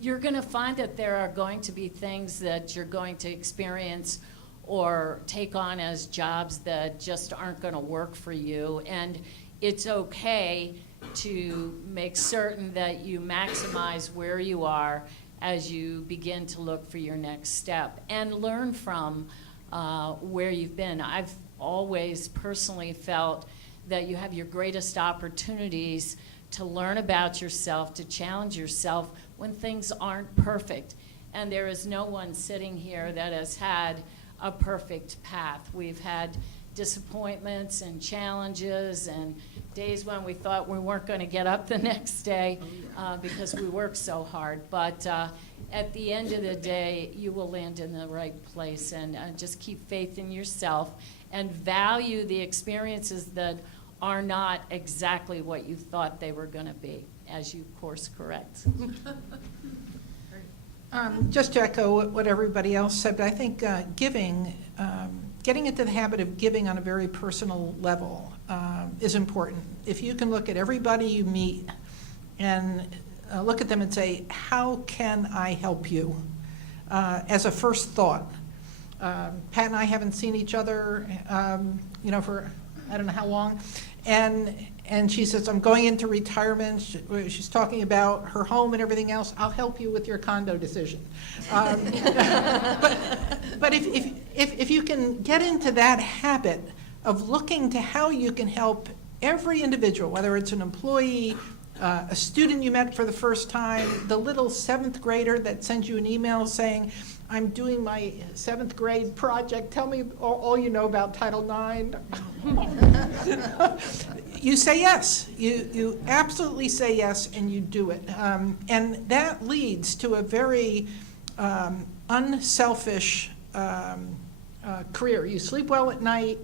you're going to find that there are going to be things that you're going to experience or take on as jobs that just aren't going to work for you. And it's okay to make certain that you maximize where you are as you begin to look for your next step and learn from where you've been. I've always personally felt that you have your greatest opportunities to learn about yourself, to challenge yourself when things aren't perfect. And there is no one sitting here that has had a perfect path. We've had disappointments and challenges and days when we thought we weren't going to get up the next day because we worked so hard. But at the end of the day, you will land in the right place, and just keep faith in yourself and value the experiences that are not exactly what you thought they were going to be as you course correct. Just to echo what everybody else said, but I think giving, getting into the habit of giving on a very personal level is important. If you can look at everybody you meet and look at them and say, how can I help you? As a first thought. Pat and I haven't seen each other, for I don't know how long. And she says, I'm going into retirement. She's talking about her home and everything else. I'll help you with your condo decision. But if you can get into that habit of looking to how you can help every individual, whether it's an employee, a student you met for the first time, the little 7th grader that sends you an email saying, I'm doing my 7th grade project, tell me all you know about Title IX. You say yes. You absolutely say yes, and you do it. And that leads to a very unselfish career. You sleep well at night.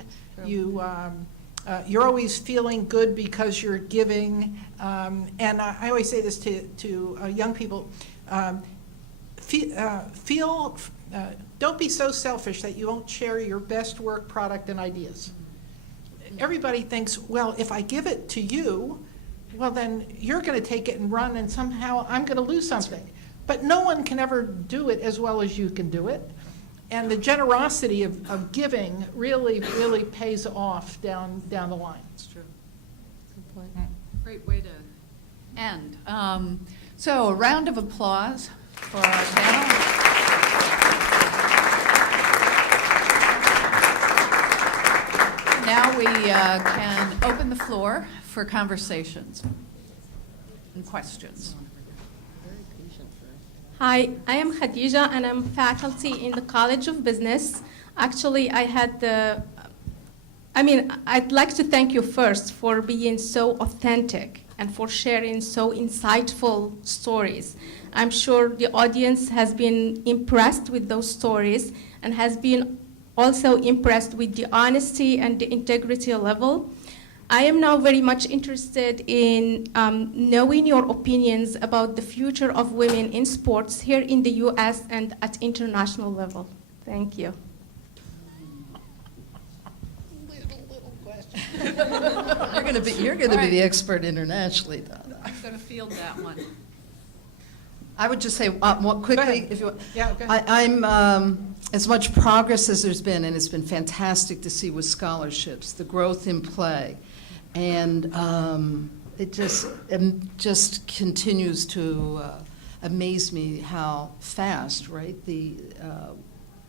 You're always feeling good because you're giving. And I always say this to young people. Don't be so selfish that you won't share your best work product and ideas. Everybody thinks, well, if I give it to you, well, then you're going to take it and run, and somehow I'm going to lose something. But no one can ever do it as well as you can do it. And the generosity of giving really, really pays off down the line. That's true. Good point. Great way to end. So a round of applause for our panel. Now we can open the floor for conversations and questions. Hi, I am Khadija, and I'm faculty in the College of Business. Actually, I had the I'd like to thank you first for being so authentic and for sharing so insightful stories. I'm sure the audience has been impressed with those stories and has been also impressed with the honesty and the integrity level. I am now very much interested in knowing your opinions about the future of women in sports here in the U.S. and at international level. Thank you. You're gonna be the expert internationally, Donna. I'm going to field that one. I would just say, quickly, ahead. if you want. Yeah, go ahead. I'm, as much progress as there's been, and it's been fantastic to see with scholarships, the growth in play. And it just continues to amaze me how fast, right, the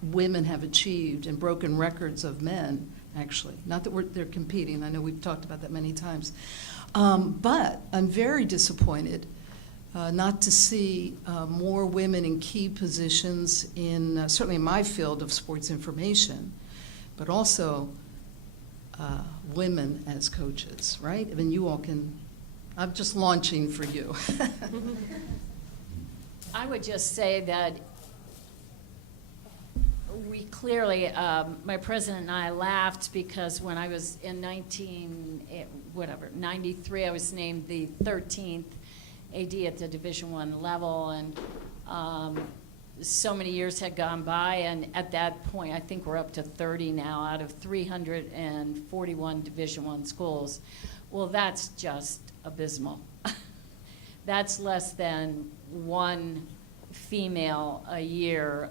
women have achieved and broken records of men, actually. Not that they're competing. I know we've talked about that many times. But I'm very disappointed not to see more women in key positions in, certainly in my field of sports information, but also women as coaches, right? I mean, you all can, I'm just launching for you. I would just say that we clearly, my president and I laughed because when I was in 93, I was named the 13th AD at the Division I level, and so many years had gone by, and at that point, I think we're up to 30 now out of 341 Division I schools. Well, that's just abysmal. That's less than one female a year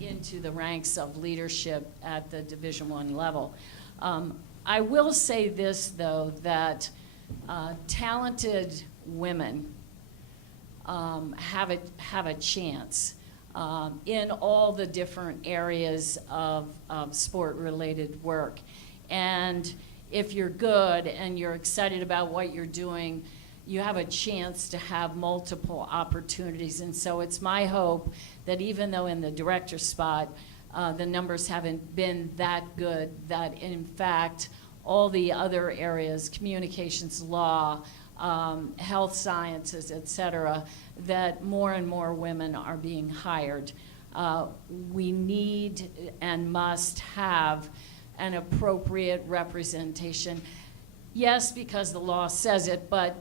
into the ranks of leadership at the Division I level. I will say this, though, that talented women have a chance in all the different areas of sport-related work. And if you're good and you're excited about what you're doing, you have a chance to have multiple opportunities. And so it's my hope that even though in the director spot, the numbers haven't been that good, that in fact, all the other areas, communications, law, health sciences, et cetera, that more and more women are being hired. We need and must have an appropriate representation. Yes, because the law says it, but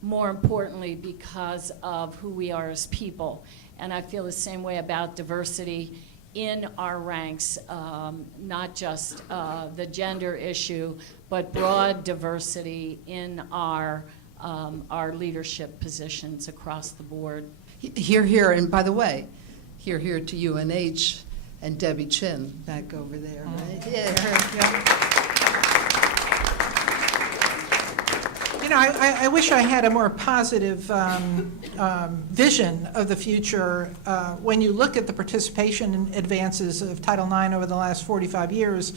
more importantly, because of who we are as people. And I feel the same way about diversity in our ranks, not just the gender issue, but broad diversity in our leadership positions across the board. Hear, hear, and by the way, hear, hear to UNH and Debbie Chin back over there, right? Yeah. You know, I wish I had a more positive vision of the future. When you look at the participation in advances of Title IX over the last 45 years,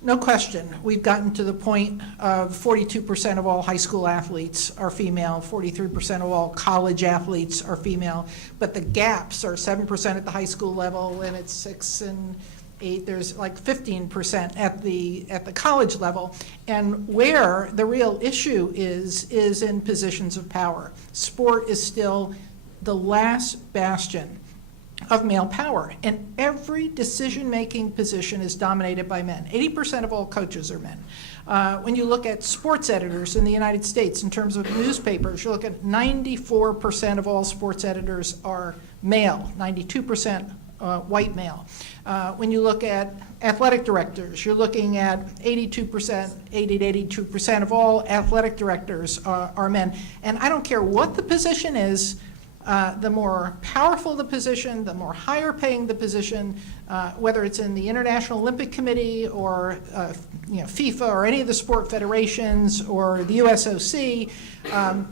no question, we've gotten to the point of 42% of all high school athletes are female, 43% of all college athletes are female, but the gaps are 7% at the high school level, and it's 6 and 8, there's like 15% at the college level. And where the real issue is in positions of power. Sport is still the last bastion of male power, and every decision-making position is dominated by men. 80% of all coaches are men. When you look at sports editors in the United States, in terms of newspapers, you look at 94% of all sports editors are male, 92% white male. When you look at athletic directors, you're looking at 80 to 82% of all athletic directors are men. And I don't care what the position is, the more powerful the position, the more higher paying the position, whether it's in the International Olympic Committee or FIFA or any of the sport federations or the USOC,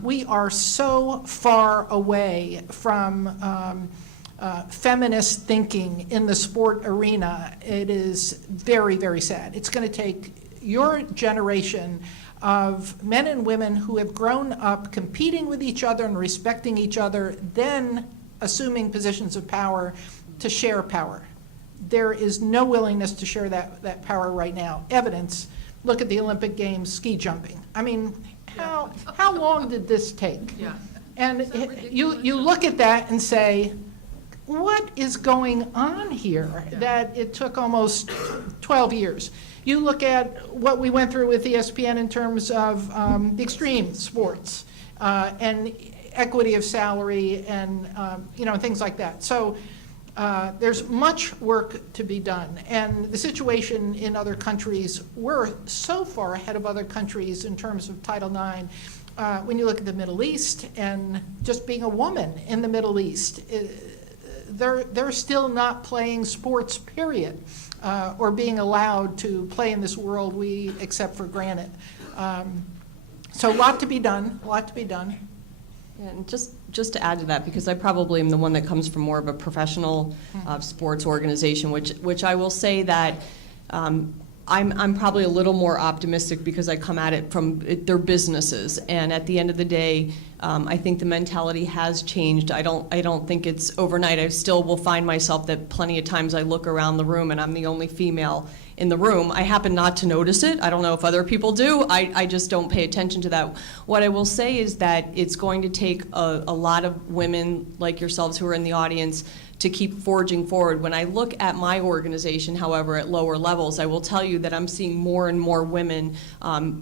we are so far away from feminist thinking in the sport arena. It is very, very sad. It's going to take your generation of men and women who have grown up competing with each other and respecting each other, then assuming positions of power to share power. there is no willingness to share that power right now. Evidence, look at the Olympic Games, ski jumping. I mean, how long did this take? Yeah. And you look at that and say, what is going on here that it took almost 12 years? You look at what we went through with ESPN in terms of the extreme sports and equity of salary and things like that. So there's much work to be done. And the situation in other countries, we're so far ahead of other countries in terms of Title IX. When you look at the Middle East and just being a woman in the Middle East, they're still not playing sports, period, or being allowed to play in this world we accept for granted. So a lot to be done, Yeah, and just to add to that, because I probably am the one that comes from more of a professional sports organization, which I will say that I'm probably a little more optimistic because I come at it from their businesses, and at the end of the day, I think the mentality has changed. I don't think it's overnight. I still will find myself that plenty of times I look around the room and I'm the only female in the room. I happen not to notice it. I don't know if other people do. I just don't pay attention to that. What I will say is that it's going to take a lot of women like yourselves who are in the audience to keep forging forward. When I look at my organization, however, at lower levels, I will tell you that I'm seeing more and more women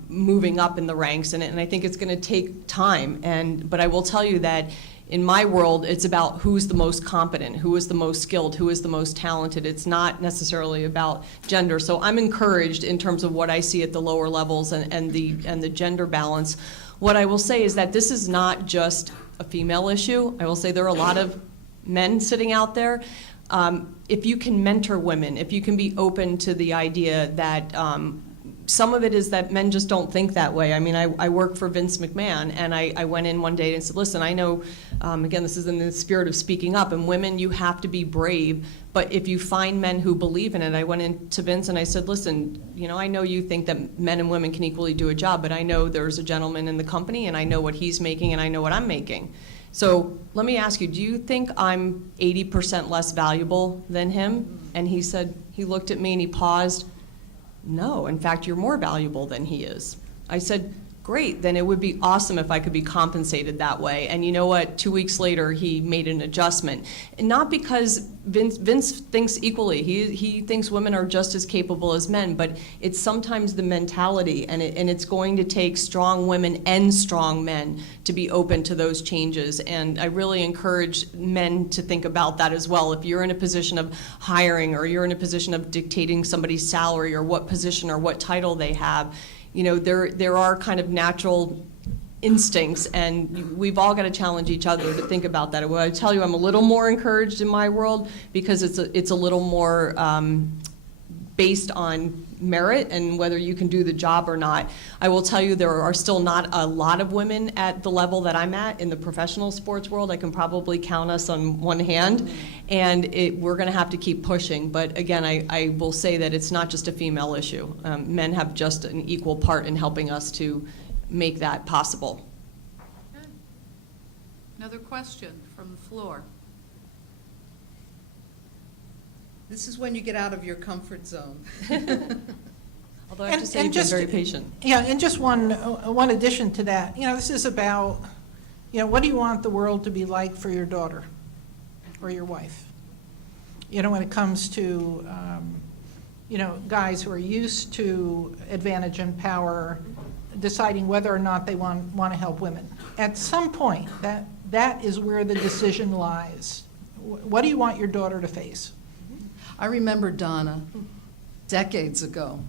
moving up in the ranks, and I think it's going to take time. But I will tell you that in my world, it's about who's the most competent, who is the most skilled, who is the most talented. It's not necessarily about gender. So I'm encouraged in terms of what I see at the lower levels and the gender balance. What I will say is that this is not just a female issue. I will say there are a lot of men sitting out there. If you can mentor women, if you can be open to the idea that some of it is that men just don't think that way. I mean, I work for Vince McMahon, and I went in one day and said, listen, I know, again, this is in the spirit of speaking up, and women, you have to be brave, but if you find men who believe in it, I went into Vince and I said, listen, I know you think that men and women can equally do a job, but I know there's a gentleman in the company, and I know what he's making, and I know what I'm making. So let me ask you, do you think I'm 80% less valuable than him? And he said, he looked at me and he paused. No, in fact, you're more valuable than he is. I said, great, then it would be awesome if I could be compensated that way. And you know what? 2 weeks later, he made an adjustment. And not because Vince thinks equally. He thinks women are just as capable as men, but it's sometimes the mentality, and it's going to take strong women and strong men to be open to those changes. And I really encourage men to think about that as well. If you're in a position of hiring, or you're in a position of dictating somebody's salary or what position or what title they have, there are kind of natural instincts, and we've all got to challenge each other to think about that. What I tell you, I'm a little more encouraged in my world because it's a little more based on merit and whether you can do the job or not. I will tell you there are still not a lot of women at the level that I'm at in the professional sports world. I can probably count us on one hand, and we're going to have to keep pushing. But again, I will say that it's not just a female issue. Men have just an equal part in helping us to make that possible. Good. Another question from the floor. This is when you get out of your comfort zone. Although I have to say, you've been very patient. Yeah, and just one addition to that. This is about, what do you want the world to be like for your daughter or your wife? When it comes to, guys who are used to advantage and power, deciding whether or not they want to help women. At some point, that is where the decision lies. What do you want your daughter to face? I remember, Donna, decades ago,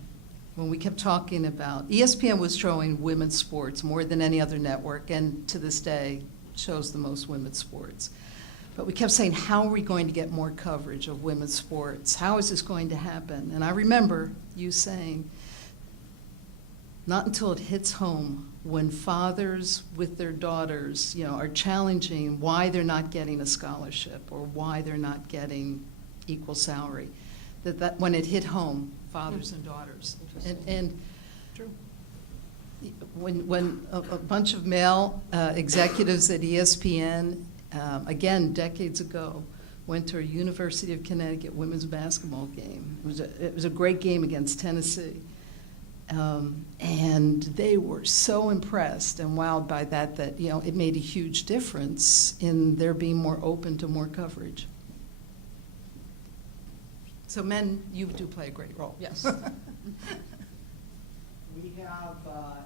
when we kept talking about, ESPN was showing women's sports more than any other network, and to this day shows the most women's sports. But we kept saying, how are we going to get more coverage of women's sports? How is this going to happen? And I remember you saying, not until it hits home, when fathers with their daughters, are challenging why they're not getting a scholarship or why they're not getting equal salary, that when it hit home, fathers and daughters. And True. when a bunch of male executives at ESPN, again, decades ago, went to a University of Connecticut women's basketball game. It was a great game against Tennessee. And they were so impressed and wowed by that it made a huge difference in their being more open to more coverage. So men, you do play a great role. Yes. We have a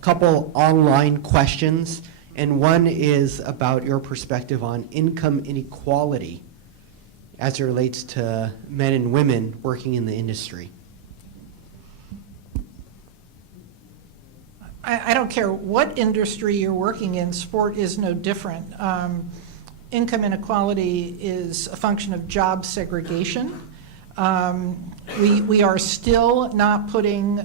couple online questions, and one is about your perspective on income inequality as it relates to men and women working in the industry. I don't care what industry you're working in, sport is no different. Income inequality is a function of job segregation. We are still not putting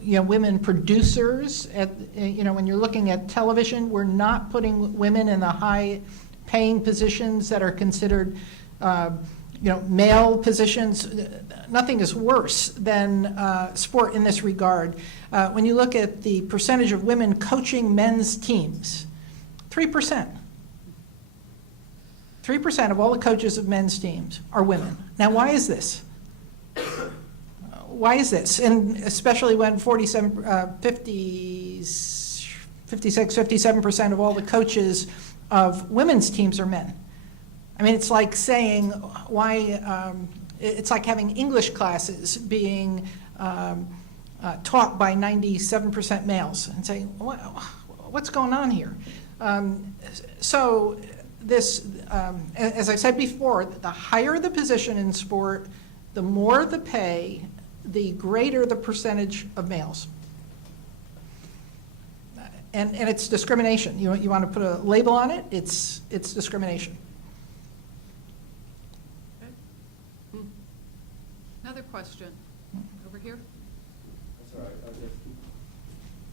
women producers at, when you're looking at television, we're not putting women in the high paying positions that are considered male positions. Nothing is worse than sport in this regard. When you look at the percentage of women coaching men's teams, 3%. 3% of all the coaches of men's teams are women. Now, why is this? Why is this? And especially when 57% of all the coaches of women's teams are men. I mean, it's like saying why, it's like having English classes being taught by 97% males and saying, what's going on here? So this, as I said before, the higher the position in sport, the more the pay, the greater the percentage of males. And it's discrimination. You want to put a label on it, it's discrimination. Another question over here. That's all right.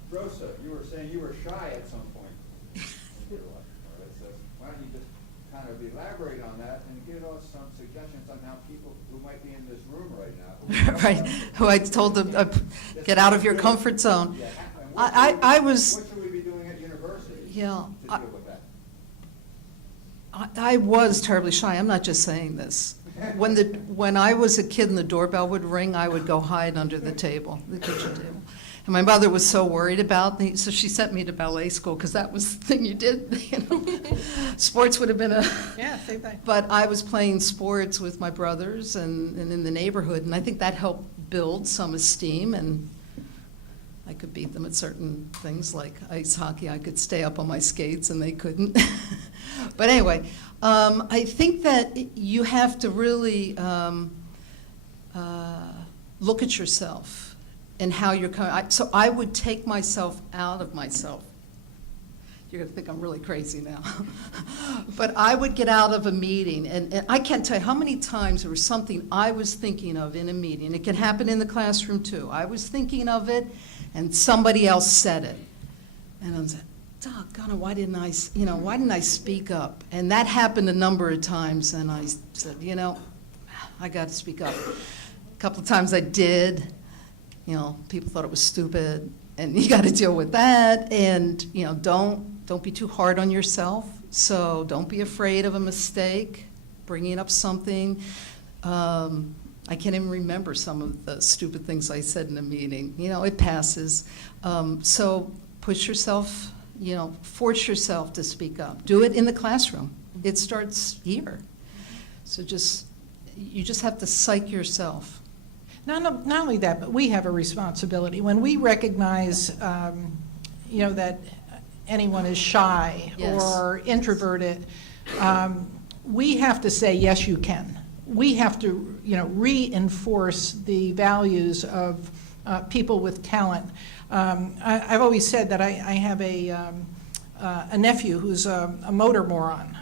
Rosa, you were saying you were shy at some point in your life. All right, so why don't you just kind of elaborate on that and give us some suggestions on how people who might be in this room right now. Right, who I told them, get out of your comfort zone. Yeah, and I was, what should we be doing at university yeah, to deal with that? I was terribly shy. I'm not just saying this. When I was a kid and the doorbell would ring, I would go hide under the table, the kitchen table. And my mother was so worried about me, so she sent me to ballet school because that was the thing you did. Sports would have been Yeah, same thing. But I was playing sports with my brothers and in the neighborhood, and I think that helped build some esteem, and I could beat them at certain things like ice hockey. I could stay up on my skates and they couldn't. But anyway, I think that you have to really look at yourself and how you're coming. So I would take myself out of myself. You're going to think I'm really crazy now. But I would get out of a meeting, and I can't tell you how many times there was something I was thinking of in a meeting. It can happen in the classroom too. I was thinking of it, and somebody else said it. And I was like, doggone, why didn't I speak up? And that happened a number of times, and I said, I got to speak up. A couple of times I did. People thought it was stupid, and you got to deal with that. And don't be too hard on yourself. So don't be afraid of a mistake, bringing up something. I can't even remember some of the stupid things I said in a meeting. It passes. So push yourself. Force yourself to speak up. Do it in the classroom. It starts here. So you just have to psych yourself. Not only that, but we have a responsibility. When we recognize, that anyone is shy Yes. or introverted, we have to say, yes, you can. We have to, reinforce the values of people with talent. I've always said that I have a nephew who's a motor moron.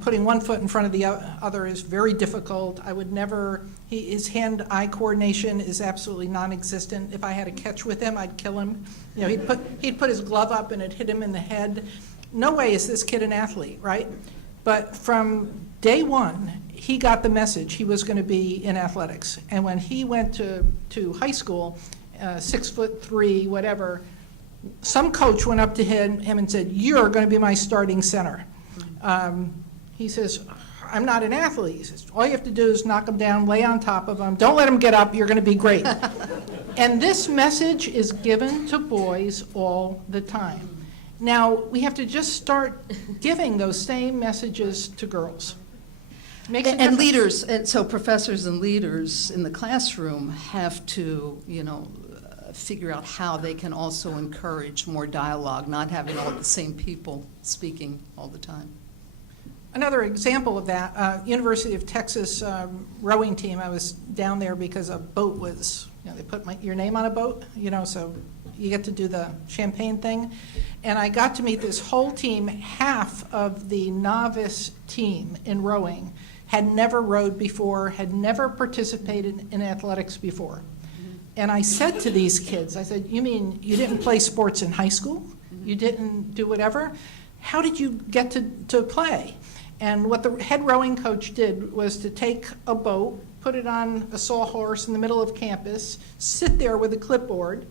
Putting one foot in front of the other is very difficult. I would never, his hand-eye coordination is absolutely non-existent. If I had a catch with him, I'd kill him. He'd put his glove up and it'd hit him in the head. No way is this kid an athlete, right? But from day one, he got the message he was going to be in athletics. And when he went to high school, 6'3", whatever, some coach went up to him and said, "You're going to be my starting center." He says, I'm not an athlete. He says, all you have to do is knock them down, lay on top of them, don't let them get up, you're going to be great. And this message is given to boys all the time. Now, we have to just start giving those same messages to girls. Makes a And difference. leaders, and so professors and leaders in the classroom have to, figure out how they can also encourage more dialogue, not having all the same people speaking all the time. Another example of that, University of Texas rowing team, I was down there because a boat was, they put your name on a boat, so you get to do the champagne thing. And I got to meet this whole team. Half of the novice team in rowing had never rowed before, had never participated in athletics before. And I said to these kids, I said, you mean you didn't play sports in high school? You didn't do whatever? How did you get to play? And what the head rowing coach did was to take a boat, put it on a sawhorse in the middle of campus, sit there with a clipboard,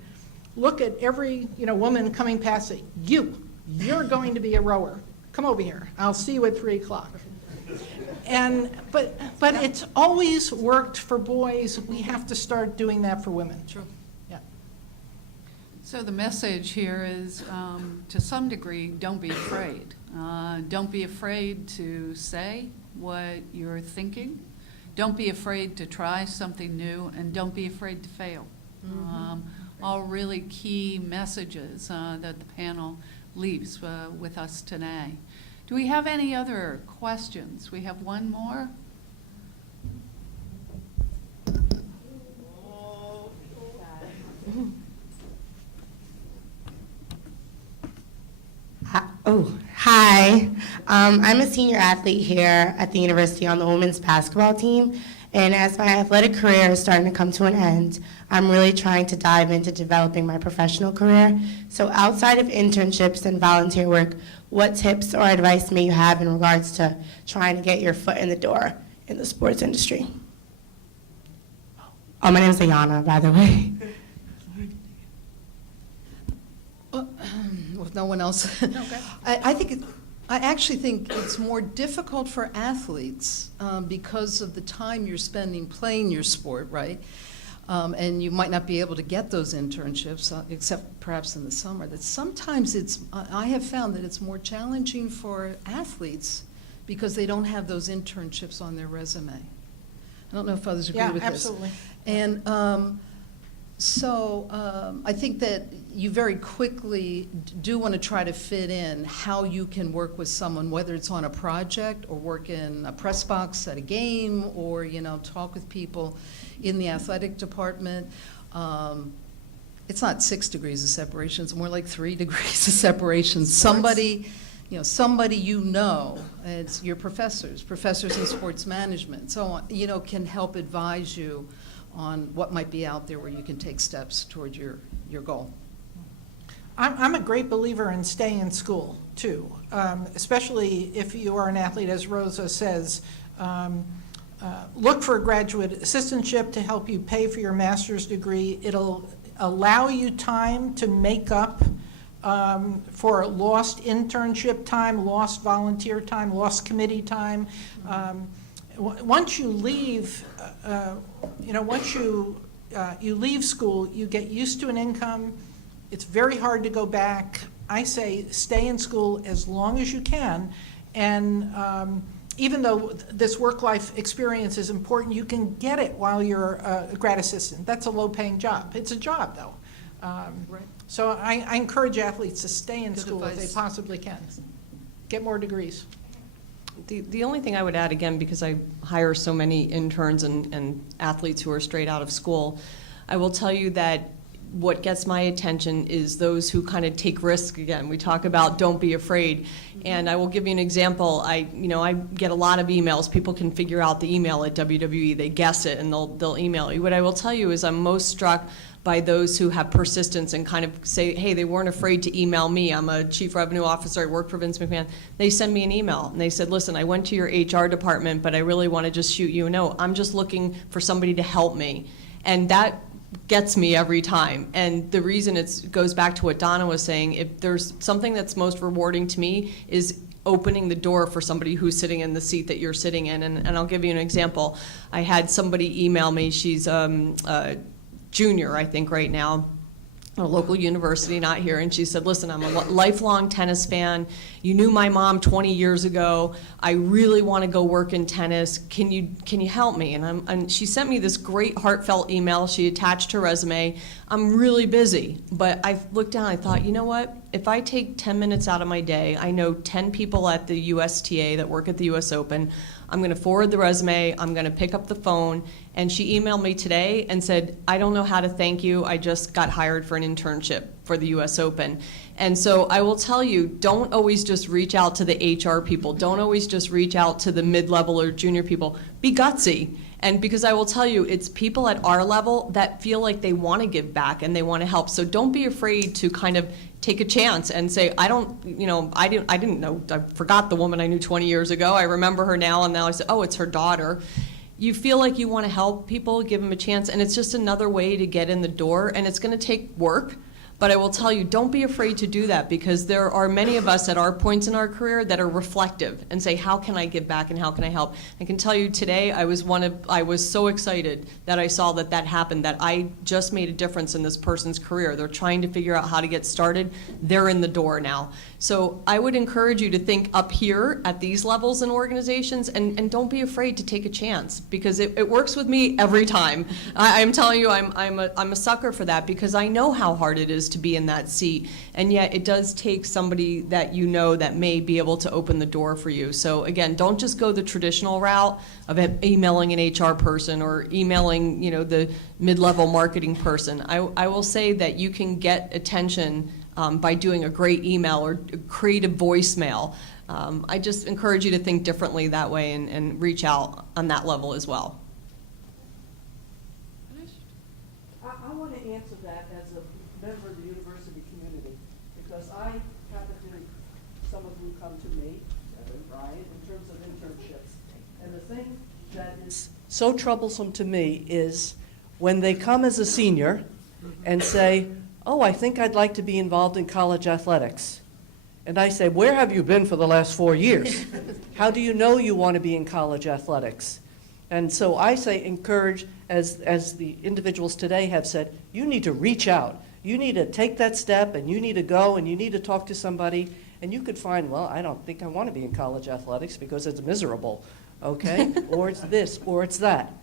look at every woman coming past, say, you're going to be a rower. Come over here. I'll see you at 3 o'clock. And but it's always worked for boys. We have to start doing that for women. True. Yeah. So the message here is, to some degree, don't be afraid. Don't be afraid to say what you're thinking. Don't be afraid to try something new, and don't be afraid to fail. All really key messages that the panel leaves with us today. Do we have any other questions? We have one more. Hi. I'm a senior athlete here at the university on the women's basketball team. And as my athletic career is starting to come to an end, I'm really trying to dive into developing my professional career. So outside of internships and volunteer work, what tips or advice may you have in regards to trying to get your foot in the door in the sports industry? Oh, my name is Ayana, by the way. With no one else. I actually think it's more difficult for athletes because of the time you're spending playing your sport, right? And you might not be able to get those internships, except perhaps in the summer. That sometimes I have found that it's more challenging for athletes because they don't have those internships on their resume. I don't know if others agree with this. Yeah, absolutely. And so I think that you very quickly do want to try to fit in how you can work with someone, whether it's on a project or work in a press box at a game or, talk with people in the athletic department. It's not 6 degrees of separation, it's more like 3 degrees of separation. Somebody, it's your professors in sports management, so on, can help advise you on what might be out there where you can take steps toward your goal. I'm a great believer in staying in school, too, especially if you are an athlete, as Rosa says. Look for a graduate assistantship to help you pay for your master's degree. It'll allow you time to make up for lost internship time, lost volunteer time, lost committee time. Once you leave, once you leave school, you get used to an income. It's very hard to go back. I say stay in school as long as you can, and even though this work-life experience is important, you can get it while you're a grad assistant. That's a low-paying job. It's a job, though. Right. So I encourage athletes to stay in Good school if advice. they possibly can. Get more degrees. The only thing I would add, again, because I hire so many interns and athletes who are straight out of school, I will tell you that what gets my attention is those who kind of take risks. Again, we talk about don't be afraid. And I will give you an example. I get a lot of emails. People can figure out the email at WWE. They guess it and they'll email you. What I will tell you is I'm most struck by those who have persistence and kind of say, hey, they weren't afraid to email me. I'm a chief revenue officer. I work for Vince McMahon. They send me an email and they said, listen, I went to your HR department, but I really want to just shoot you a note. I'm just looking for somebody to help me. And that gets me every time. And the reason it goes back to what Donna was saying, if there's something that's most rewarding to me is opening the door for somebody who's sitting in the seat that you're sitting in. And I'll give you an example. I had somebody email me, she's a junior, I think, right now, a local university, not here, and she said, listen, I'm a lifelong tennis fan. You knew my mom 20 years ago. I really want to go work in tennis. Can you help me? And she sent me this great heartfelt email. She attached her resume. I'm really busy, but I looked down, I thought, you know what? If I take 10 minutes out of my day, I know 10 people at the USTA that work at the US Open. I'm going to forward the resume, I'm going to pick up the phone, and she emailed me today and said, I don't know how to thank you, I just got hired for an internship for the US Open. And so I will tell you, don't always just reach out to the HR people, don't always just reach out to the mid-level or junior people, be gutsy. And because I will tell you, it's people at our level that feel like they want to give back and they want to help. So don't be afraid to kind of take a chance and say, I didn't know, I forgot the woman I knew 20 years ago. I remember her now, and now I say, oh, it's her daughter. You feel like you want to help people, give them a chance, and it's just another way to get in the door, and it's going to take work. But I will tell you, don't be afraid to do that, because there are many of us at our points in our career that are reflective and say, how can I give back and how can I help? I can tell you today, I was so excited that I saw that happened, that I just made a difference in this person's career. They're trying to figure out how to get started. They're in the door now. So I would encourage you to think up here at these levels in organizations, and don't be afraid to take a chance, because it works with me every time. I'm telling you, I'm a sucker for that, because I know how hard it is to be in that seat, and yet it does take somebody that you know that may be able to open the door for you. So again, don't just go the traditional route of emailing an HR person or emailing, the mid-level marketing person. I will say that you can get attention by doing a great email or creative voicemail. I just encourage you to think differently that way and reach out on that level as well. I want to answer that as a member of the university community, because I happen to, some of you come to me, Brian, in terms of internships. And the thing that is so troublesome to me is when they come as a senior and say, oh, I think I'd like to be involved in college athletics. And I say, where have you been for the last 4 years? How do you know you want to be in college athletics? And so I say encourage, as the individuals today have said, you need to reach out. You need to take that step, and you need to go, and you need to talk to somebody. And you could find, well, I don't think I want to be in college athletics because it's miserable, okay? Or it's this, or it's that.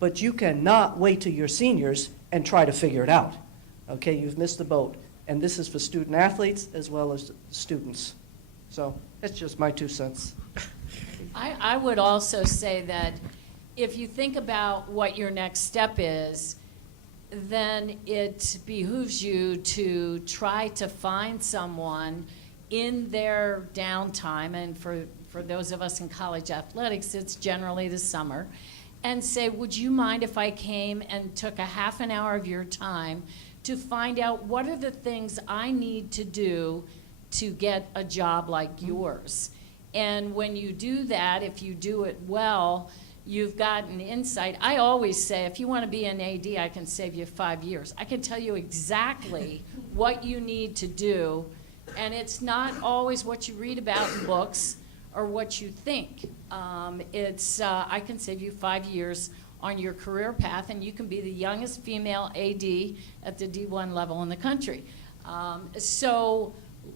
But you cannot wait till you're seniors and try to figure it out. Okay, you've missed the boat. And this is for student athletes as well as students. So that's just my 2 cents. I would also say that if you think about what your next step is, then it behooves you to try to find someone in their downtime, and for those of us in college athletics, it's generally the summer, and say, would you mind if I came and took a half an hour of your time to find out what are the things I need to do to get a job like yours? And when you do that, if you do it well, you've got an insight. I always say, if you want to be an AD, I can save you 5 years. I can tell you exactly what you need to do, and it's not always what you read about in books or what you think. I can save you 5 years on your career path, and you can be the youngest female AD at the D1 level in the country. So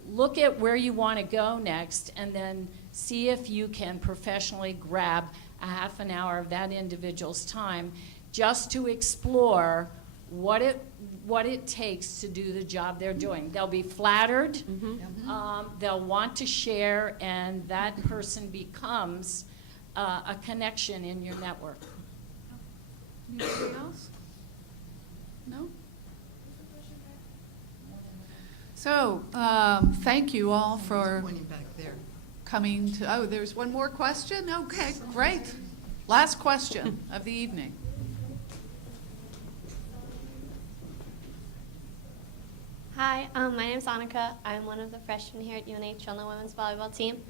look at where you want to go next, and then see if you can professionally grab a half an hour of that individual's time just to explore what it takes to do the job they're doing. They'll be flattered, they'll want to share, and that person becomes a connection in your network. Anybody else? No? So, thank you all for Pointing back there. coming to, oh, there's one more question? Okay, great. Last question of the evening. Hi, my name is Annika. I'm one of the freshmen here at UNH on the women's volleyball team.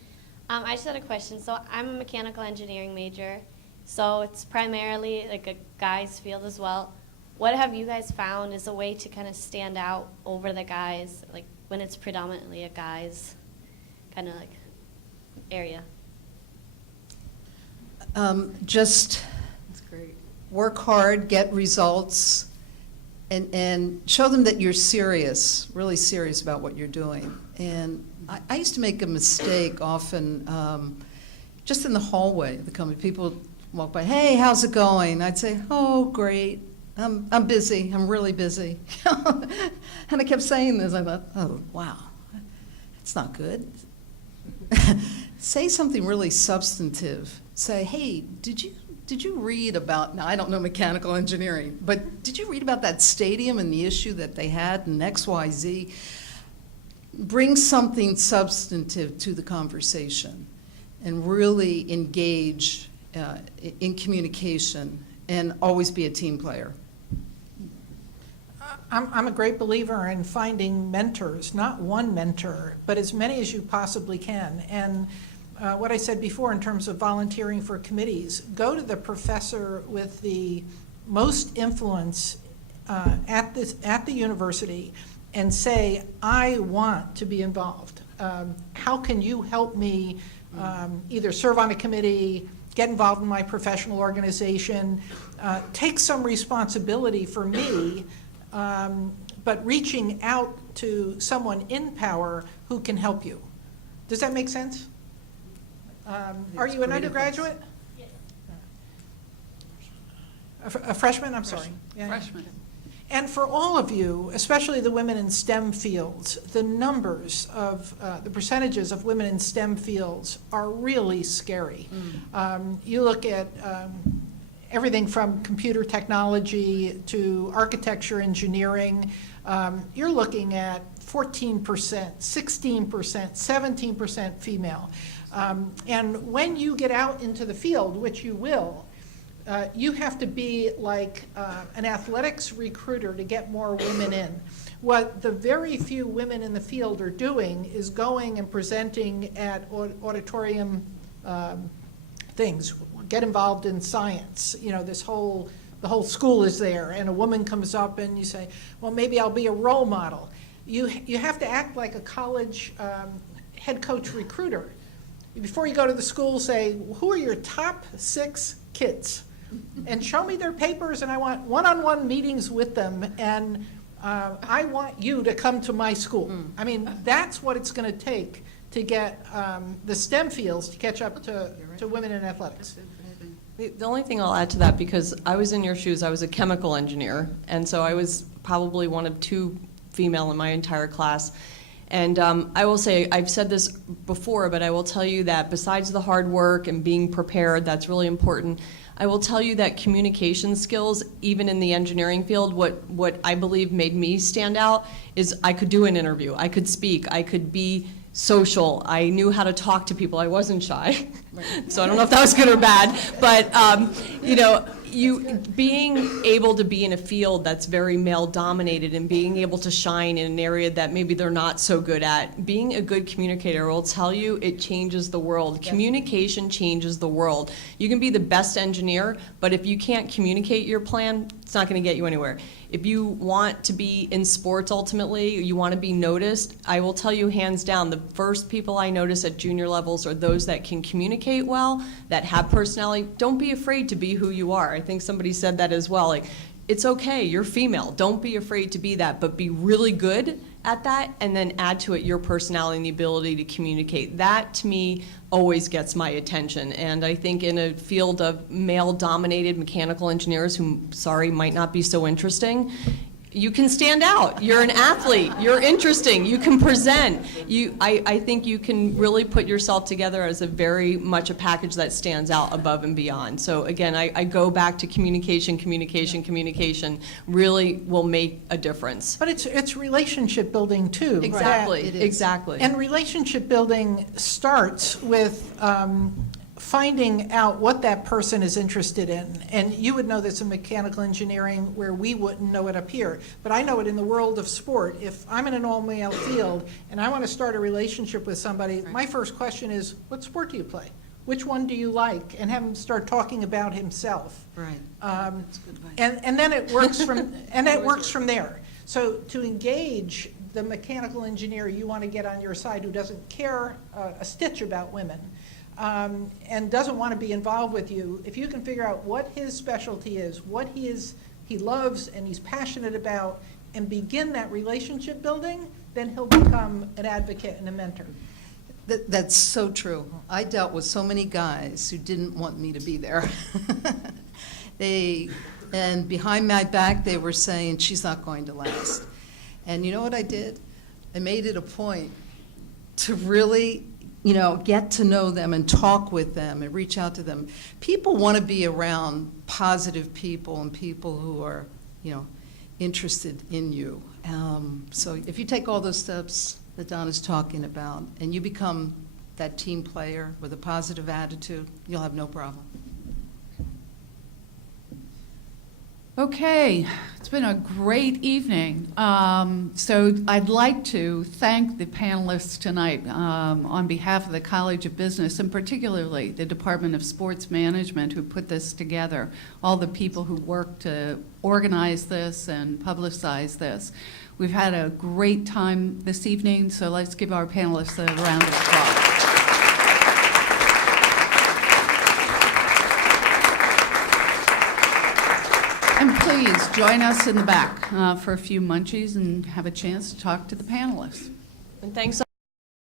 I just had a question. So I'm a mechanical engineering major, so it's primarily like a guy's field as well. What have you guys found is a way to kind of stand out over the guys, like when it's predominantly a guy's kind of like area? Just That's great. work hard, get results, and show them that you're serious, really serious about what you're doing. And I used to make a mistake often, just in the hallway of the company. People walk by, hey, how's it going? I'd say, oh, great. I'm busy. I'm really busy. And I kept saying this. I thought, oh, wow, that's not good. Say something really substantive. Say, hey, did you read about, now I don't know mechanical engineering, but did you read about that stadium and the issue that they had in XYZ? Bring something substantive to the conversation and really engage in communication and always be a team player. I'm a great believer in finding mentors, not one mentor, but as many as you possibly can. And what I said before in terms of volunteering for committees, go to the professor with the most influence at the university and say, I want to be involved. How can you help me either serve on a committee, get involved in my professional organization, take some responsibility for me, but reaching out to someone in power who can help you. Does that make sense? Are you an undergraduate? Yes. A freshman? I'm sorry. Yeah. Freshman. And for all of you, especially the women in STEM fields, the numbers of, the percentages of women in STEM fields are really scary. You look at everything from computer technology to architecture, engineering, you're looking at 14%, 16%, 17% female. And when you get out into the field, which you will, you have to be like an athletics recruiter to get more women in. What the very few women in the field are doing is going and presenting at auditorium things. Get involved in science. You know, the whole school is there, and a woman comes up and you say, well, maybe I'll be a role model. You have to act like a college head coach recruiter. Before you go to the school, say, who are your top 6 kids? And show me their papers, and I want one-on-one meetings with them, and I want you to come to my school. I mean, that's what it's going to take to get the STEM fields to catch up to women in athletics. The only thing I'll add to that, because I was in your shoes, I was a chemical engineer, and so I was probably one of 2 female in my entire class. And I will say, I've said this before, but I will tell you that besides the hard work and being prepared, that's really important. I will tell you that communication skills, even in the engineering field, what I believe made me stand out is I could do an interview, I could speak, I could be social, I knew how to talk to people, I wasn't shy. So I don't know if that was good or bad, but you know, being able to be in a field that's very male dominated and being able to shine in an area that maybe they're not so good at, being a good communicator will tell you it changes the world. Communication changes the world. You can be the best engineer, but if you can't communicate your plan, it's not going to get you anywhere. If you want to be in sports ultimately, you want to be noticed, I will tell you hands down, the first people I notice at junior levels are those that can communicate well, that have personality. Don't be afraid to be who you are. I think somebody said that as well. Like, it's okay, you're female. Don't be afraid to be that, but be really good at that, and then add to it your personality and the ability to communicate. That, to me, always gets my attention. And I think in a field of male-dominated mechanical engineers who, sorry, might not be so interesting, you can stand out. You're an athlete. You're interesting. You can present. I think you can really put yourself together as a very much a package that stands out above and beyond. So again, I go back to communication really will make a difference. But it's relationship building too. Exactly, It is. exactly. And relationship building starts with finding out what that person is interested in. And you would know this in mechanical engineering where we wouldn't know it up here. But I know it in the world of sport. If I'm in an all-male field and I want to start a relationship with somebody, my first question is, what sport do you play? Which one do you like? And have him start talking about himself. Right. And then it works from there. So to engage the mechanical engineer you want to get on your side who doesn't care a stitch about women, and doesn't want to be involved with you, if you can figure out what his specialty is, what he loves and he's passionate about, and begin that relationship building, then he'll become an advocate and a mentor. That's so true. I dealt with so many guys who didn't want me to be there. And behind my back, they were saying, she's not going to last. And you know what I did? I made it a point to really, get to know them and talk with them and reach out to them. People want to be around positive people and people who are, interested in you. So if you take all those steps that Donna's talking about, and you become that team player with a positive attitude, you'll have no problem. Okay, it's been a great evening. So I'd like to thank the panelists tonight on behalf of the College of Business, and particularly the Department of Sports Management who put this together, all the people who worked to organize this and publicize this. We've had a great time this evening, so let's give our panelists a round of applause. And please join us in the back for a few munchies and have a chance to talk to the panelists. And thanks